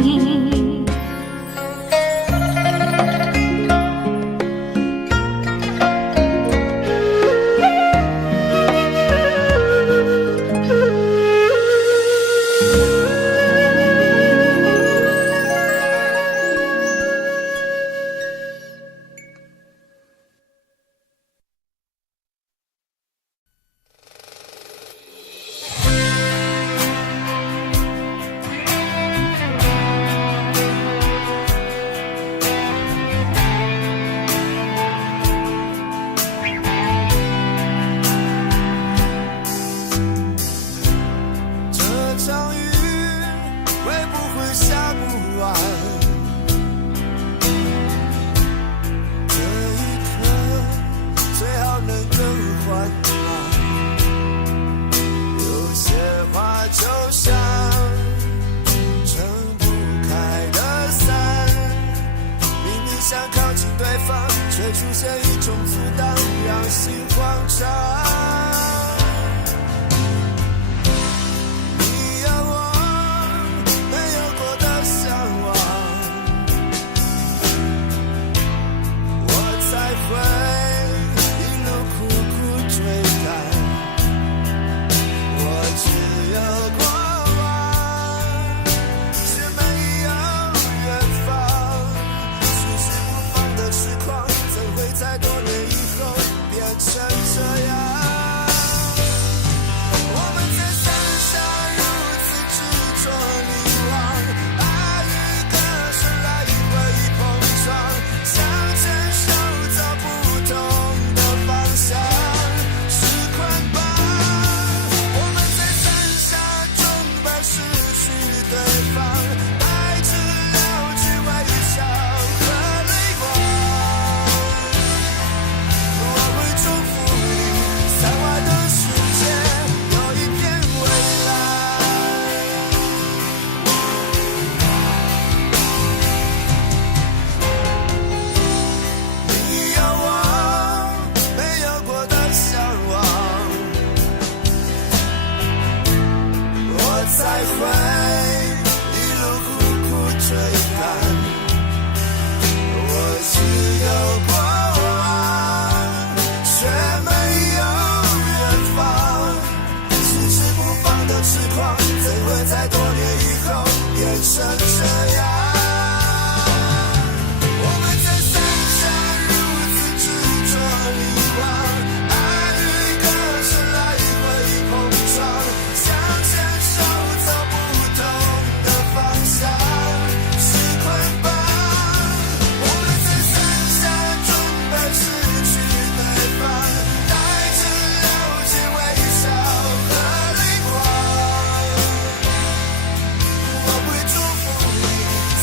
这场雨会不会下不完？这一刻最好能够缓慢。有些话就像撑不开的伞，明明想靠近对方，却出现一种阻挡，让心慌张。会一成这样。我们在山下如此执着迷惘，爱与歌声来回碰撞，想牵手走不同的方向，是捆绑。我们在山下准备失去对方，带着了解微笑和泪光。我会祝福你，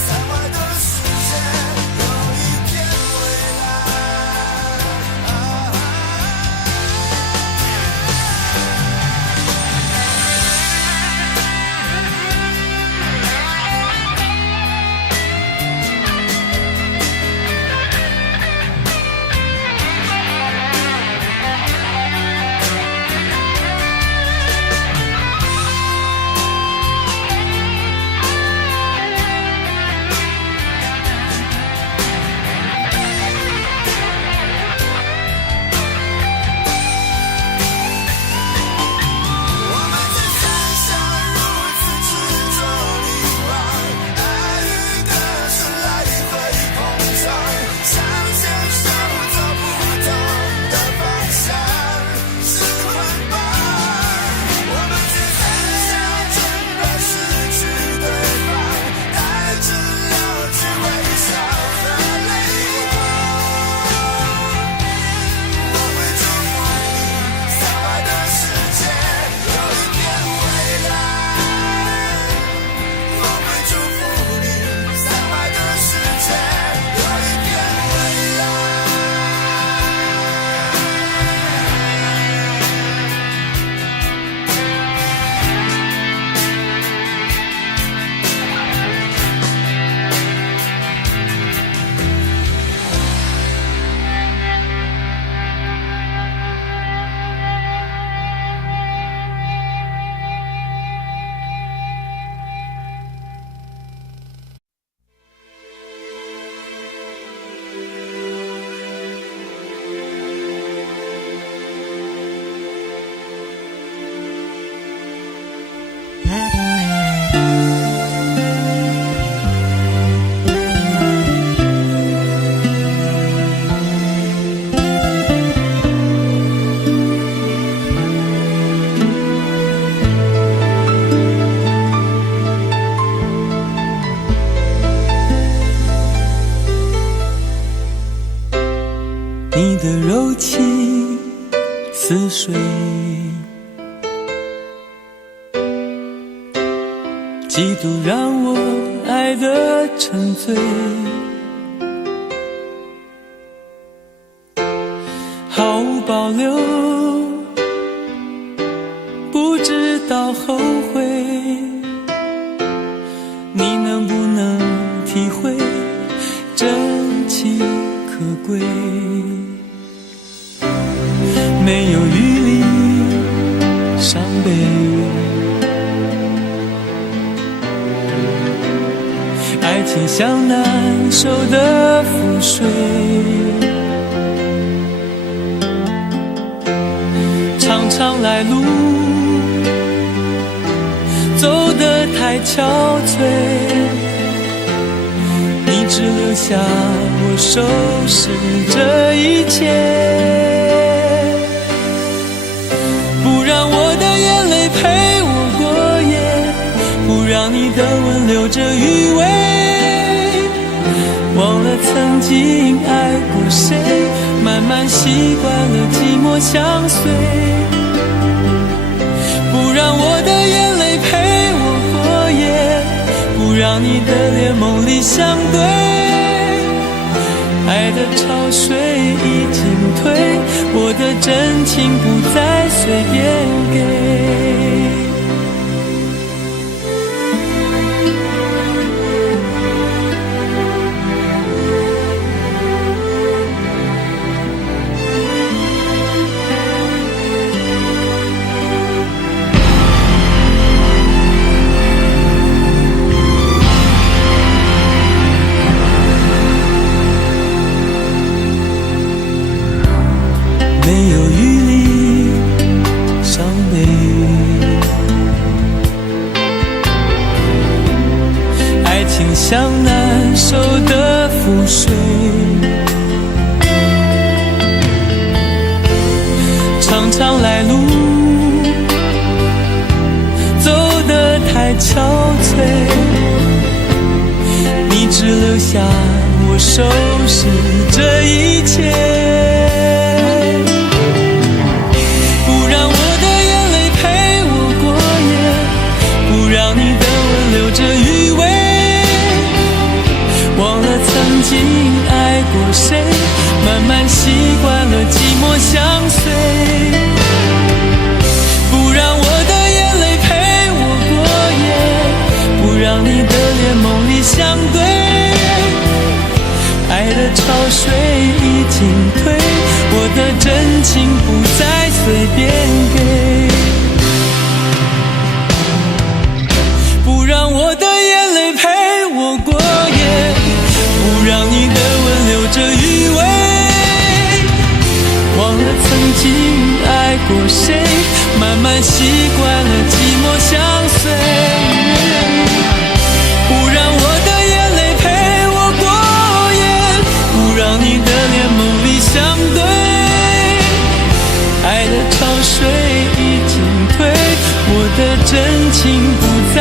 在外的世界有一片未来。我们在山下如此执着迷惘，爱与歌声来回碰撞，想牵手走不同的方向，是捆绑。我们在山下准备失去对方，带着了解微笑和泪光。我会祝福你，在外的世界有一片未来。我会祝福你，在外的世界有一片未来。你的柔情似水，几度让我爱得沉醉，毫无保留，不知道后悔。你能不能体会真情可贵？没有余力伤悲，爱情像难收的覆水，长长来路走得太憔悴，你只留下我收拾这一切。不让我的眼泪陪我过夜，不让你的吻留着余味，忘了曾经爱过谁，慢慢习惯了寂寞相随。不让我的眼泪陪我过夜，不让你的脸梦里相对，爱的潮水已经退，我的真情不再随便给。没有余力伤悲，太憔悴，你只留下我收拾这一切，不让我的眼泪陪我过夜，不让你的吻留着余味，忘了曾经爱过谁，慢慢习惯了寂寞相随，不让我的眼泪陪我过夜，不让你的脸梦里相对，爱的潮水已经退，我的真情不再随便给，不让我的眼泪陪我过夜，不让你的吻留着余味，忘了曾经爱过谁，慢慢习惯了寂寞相随，不让我的眼泪陪我过夜，不让你的脸梦里相对，爱的潮水已经退，我的真情不再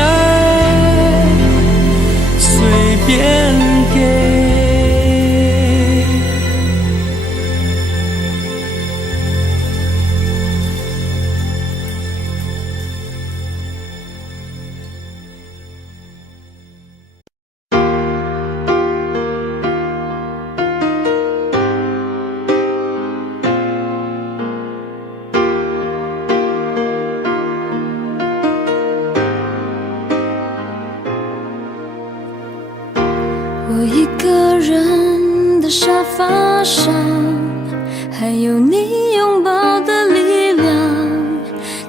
随便给。我一个人的沙发上，还有你拥抱的力量，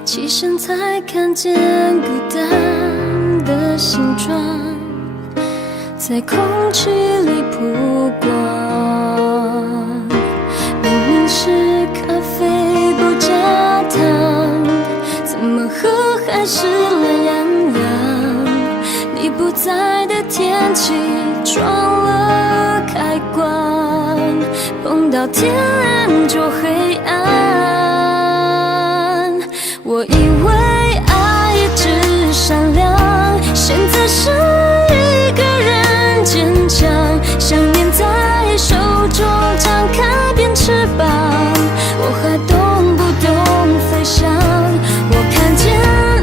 起身才看见孤单的形状，在空气里曝光。明明是咖啡不加糖，怎么喝还是懒洋洋，你不在的天气装了开关，碰到天亮就黑暗。我以为爱一直闪亮，现在是一个人坚强，想念在手中张开变翅膀，我还懂不懂飞翔？我看见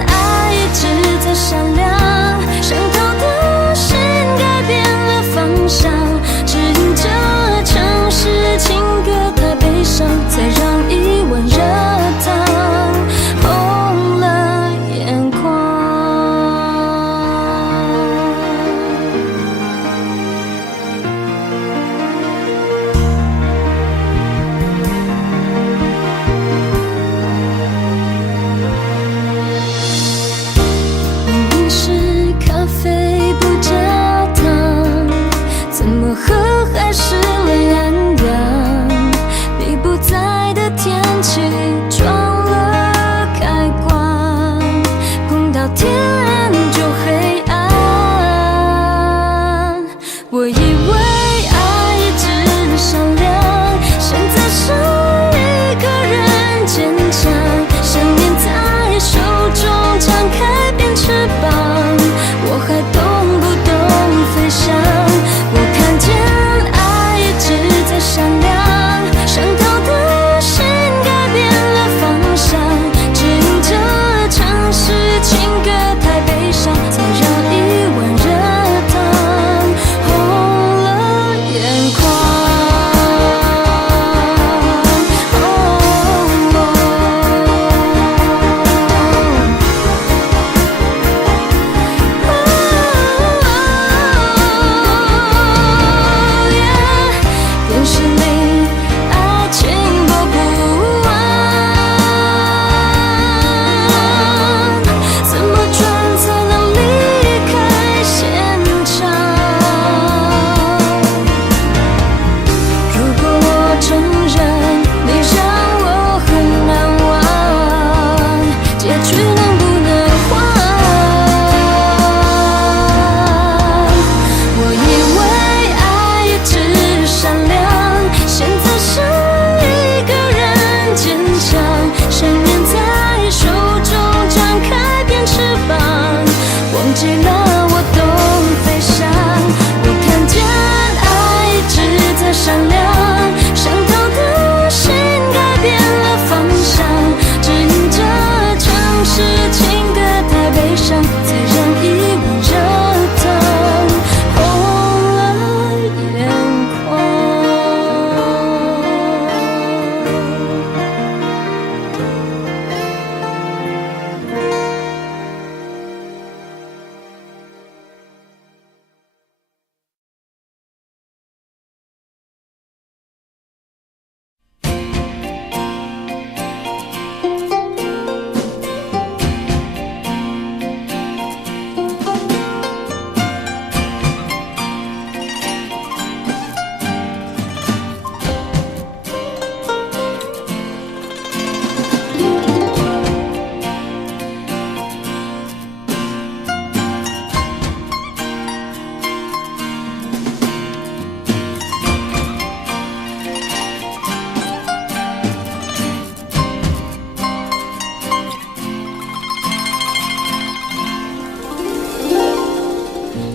爱一直在闪亮，伤透的心改变了方向，指引着城市情歌太悲伤，才让遗忘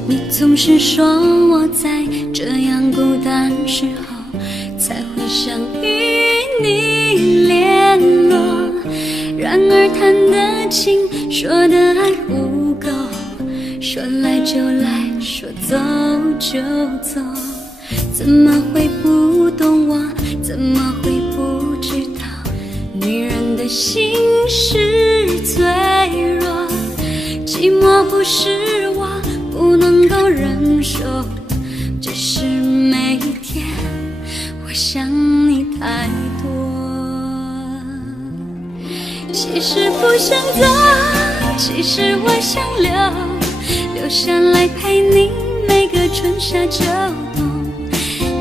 你总是说我在这样孤单时候才会想与你联络，然而谈的情，说的爱不够，说来就来，说走就走，怎么会不懂我？怎么会不知道？女人的心是脆弱，寂寞不是我不能够忍受，只是每一天我想你太多。其实不想走，其实我想留下来陪你每个春夏秋冬。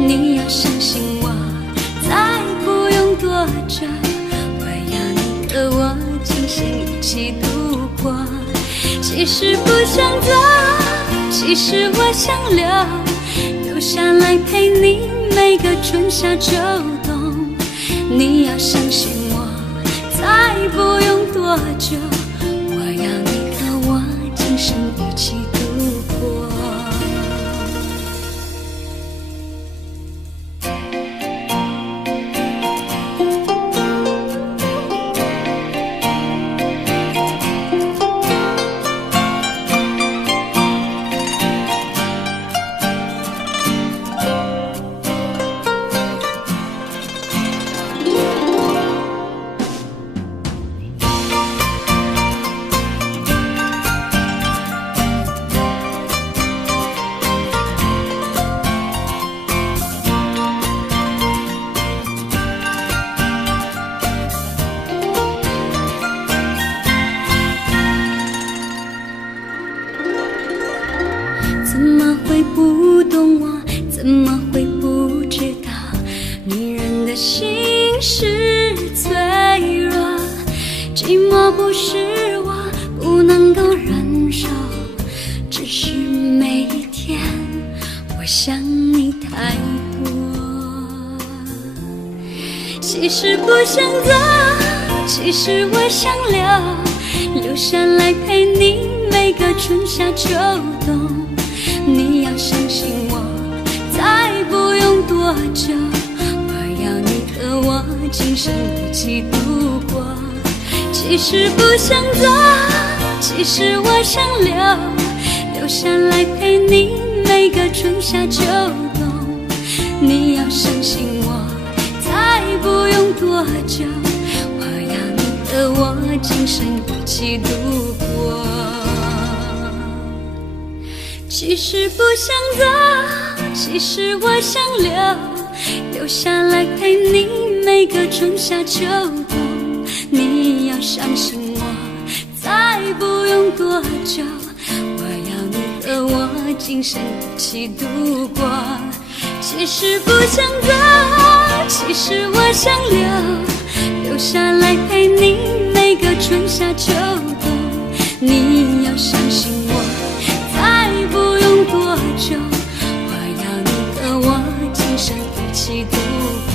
你要相信我，再不用多久，我要你和我今生一起度过。其实不想走，其实我想留下来陪你每个春夏秋冬。你要相信我，再不用多久，我要你和我今生一起度过。怎么会不懂我？怎么会不知道？女人的心是脆弱，寂寞不是我不能够忍受，只是每一天我想你太多。其实不想走，其实我想留下来陪你每个春夏秋冬。你要相信我，再不用多久，我要你和我今生一起度过。其实不想走，其实我想留下来陪你每个春夏秋冬。你要相信我，再不用多久，我要你和我今生一起度过。其实不想走，其实我想留下来陪你每个春夏秋冬。你要相信我，再不用多久，我要你和我今生一起度过。其实不想走，其实我想留下来陪你每个春夏秋冬。你要相信我，再不用多久，我要你和我今生一起度过。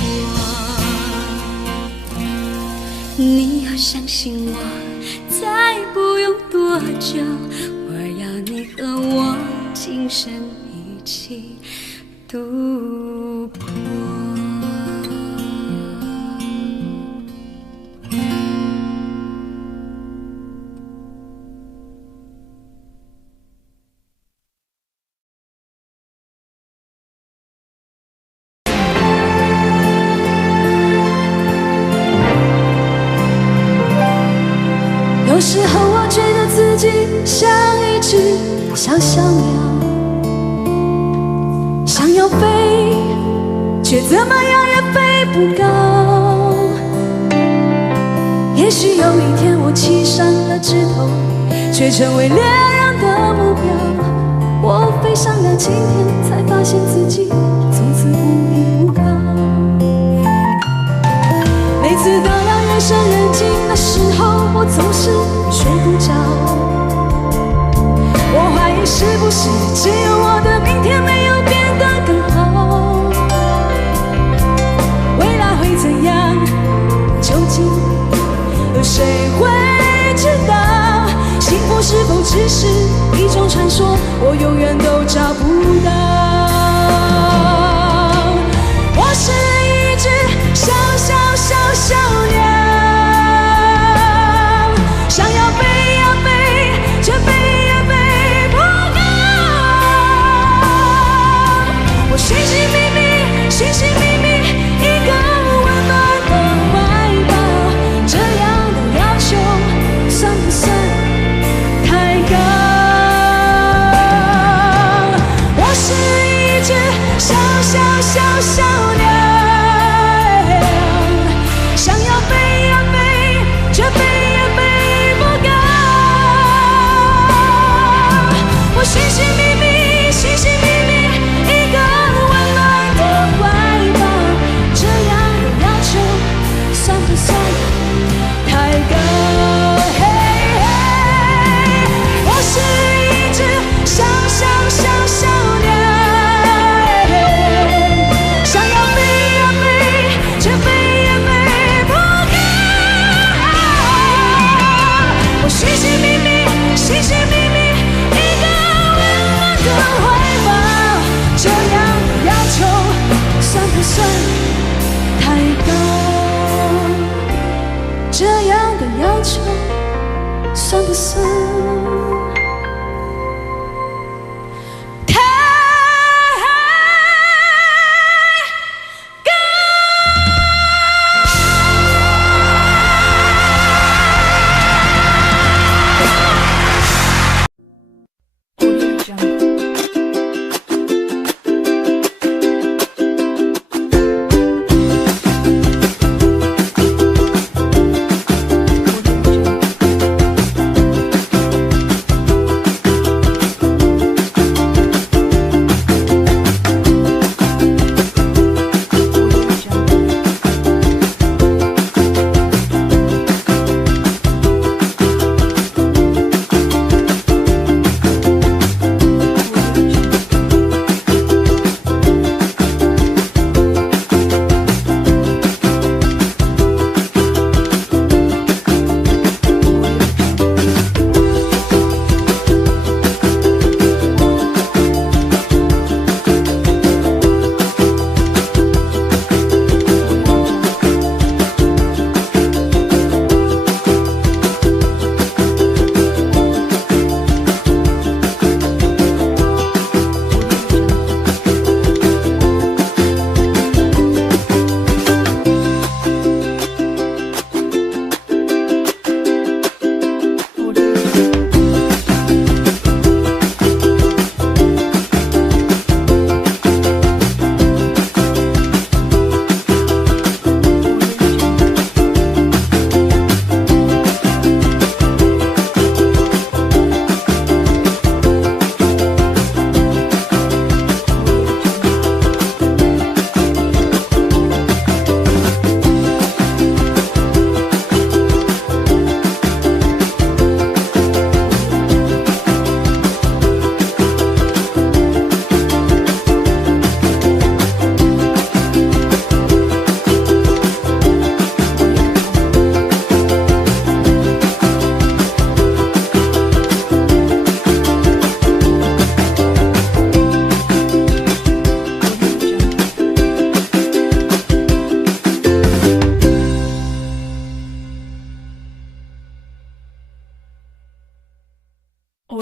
你要相信我，再不用多久，我要你和我今生一起度过。有时候我觉得自己像一只小小鸟，想要飞，却怎么样也飞不高。也许有一天我栖上了枝头，却成为猎人的目标。我飞上了青天，才发现自己从此无依无靠。每次到了夜深人静的时候，我总是睡不着。我怀疑是不是只有我的明天没有变得更好？未来会怎样？究竟有谁会知道？幸福是是否只是一种传说，我永远都找不到。我是一只小小小小鸟，想要飞呀飞，却飞也飞不高。我寻寻觅觅，寻寻觅觅一个温暖的怀抱，这样的要求算不算太高？我是一只小小小小鸟，想要飞呀飞，却飞也飞不高。我寻寻觅觅，寻寻觅觅一个温暖的怀抱，这样的要求算不算太高？我是一只小小小小鸟，想要飞呀飞，却飞也飞不高。我寻寻觅觅，寻寻觅觅一个温暖的怀抱，这样的要求算不算太高？这样的要求算不算太高？我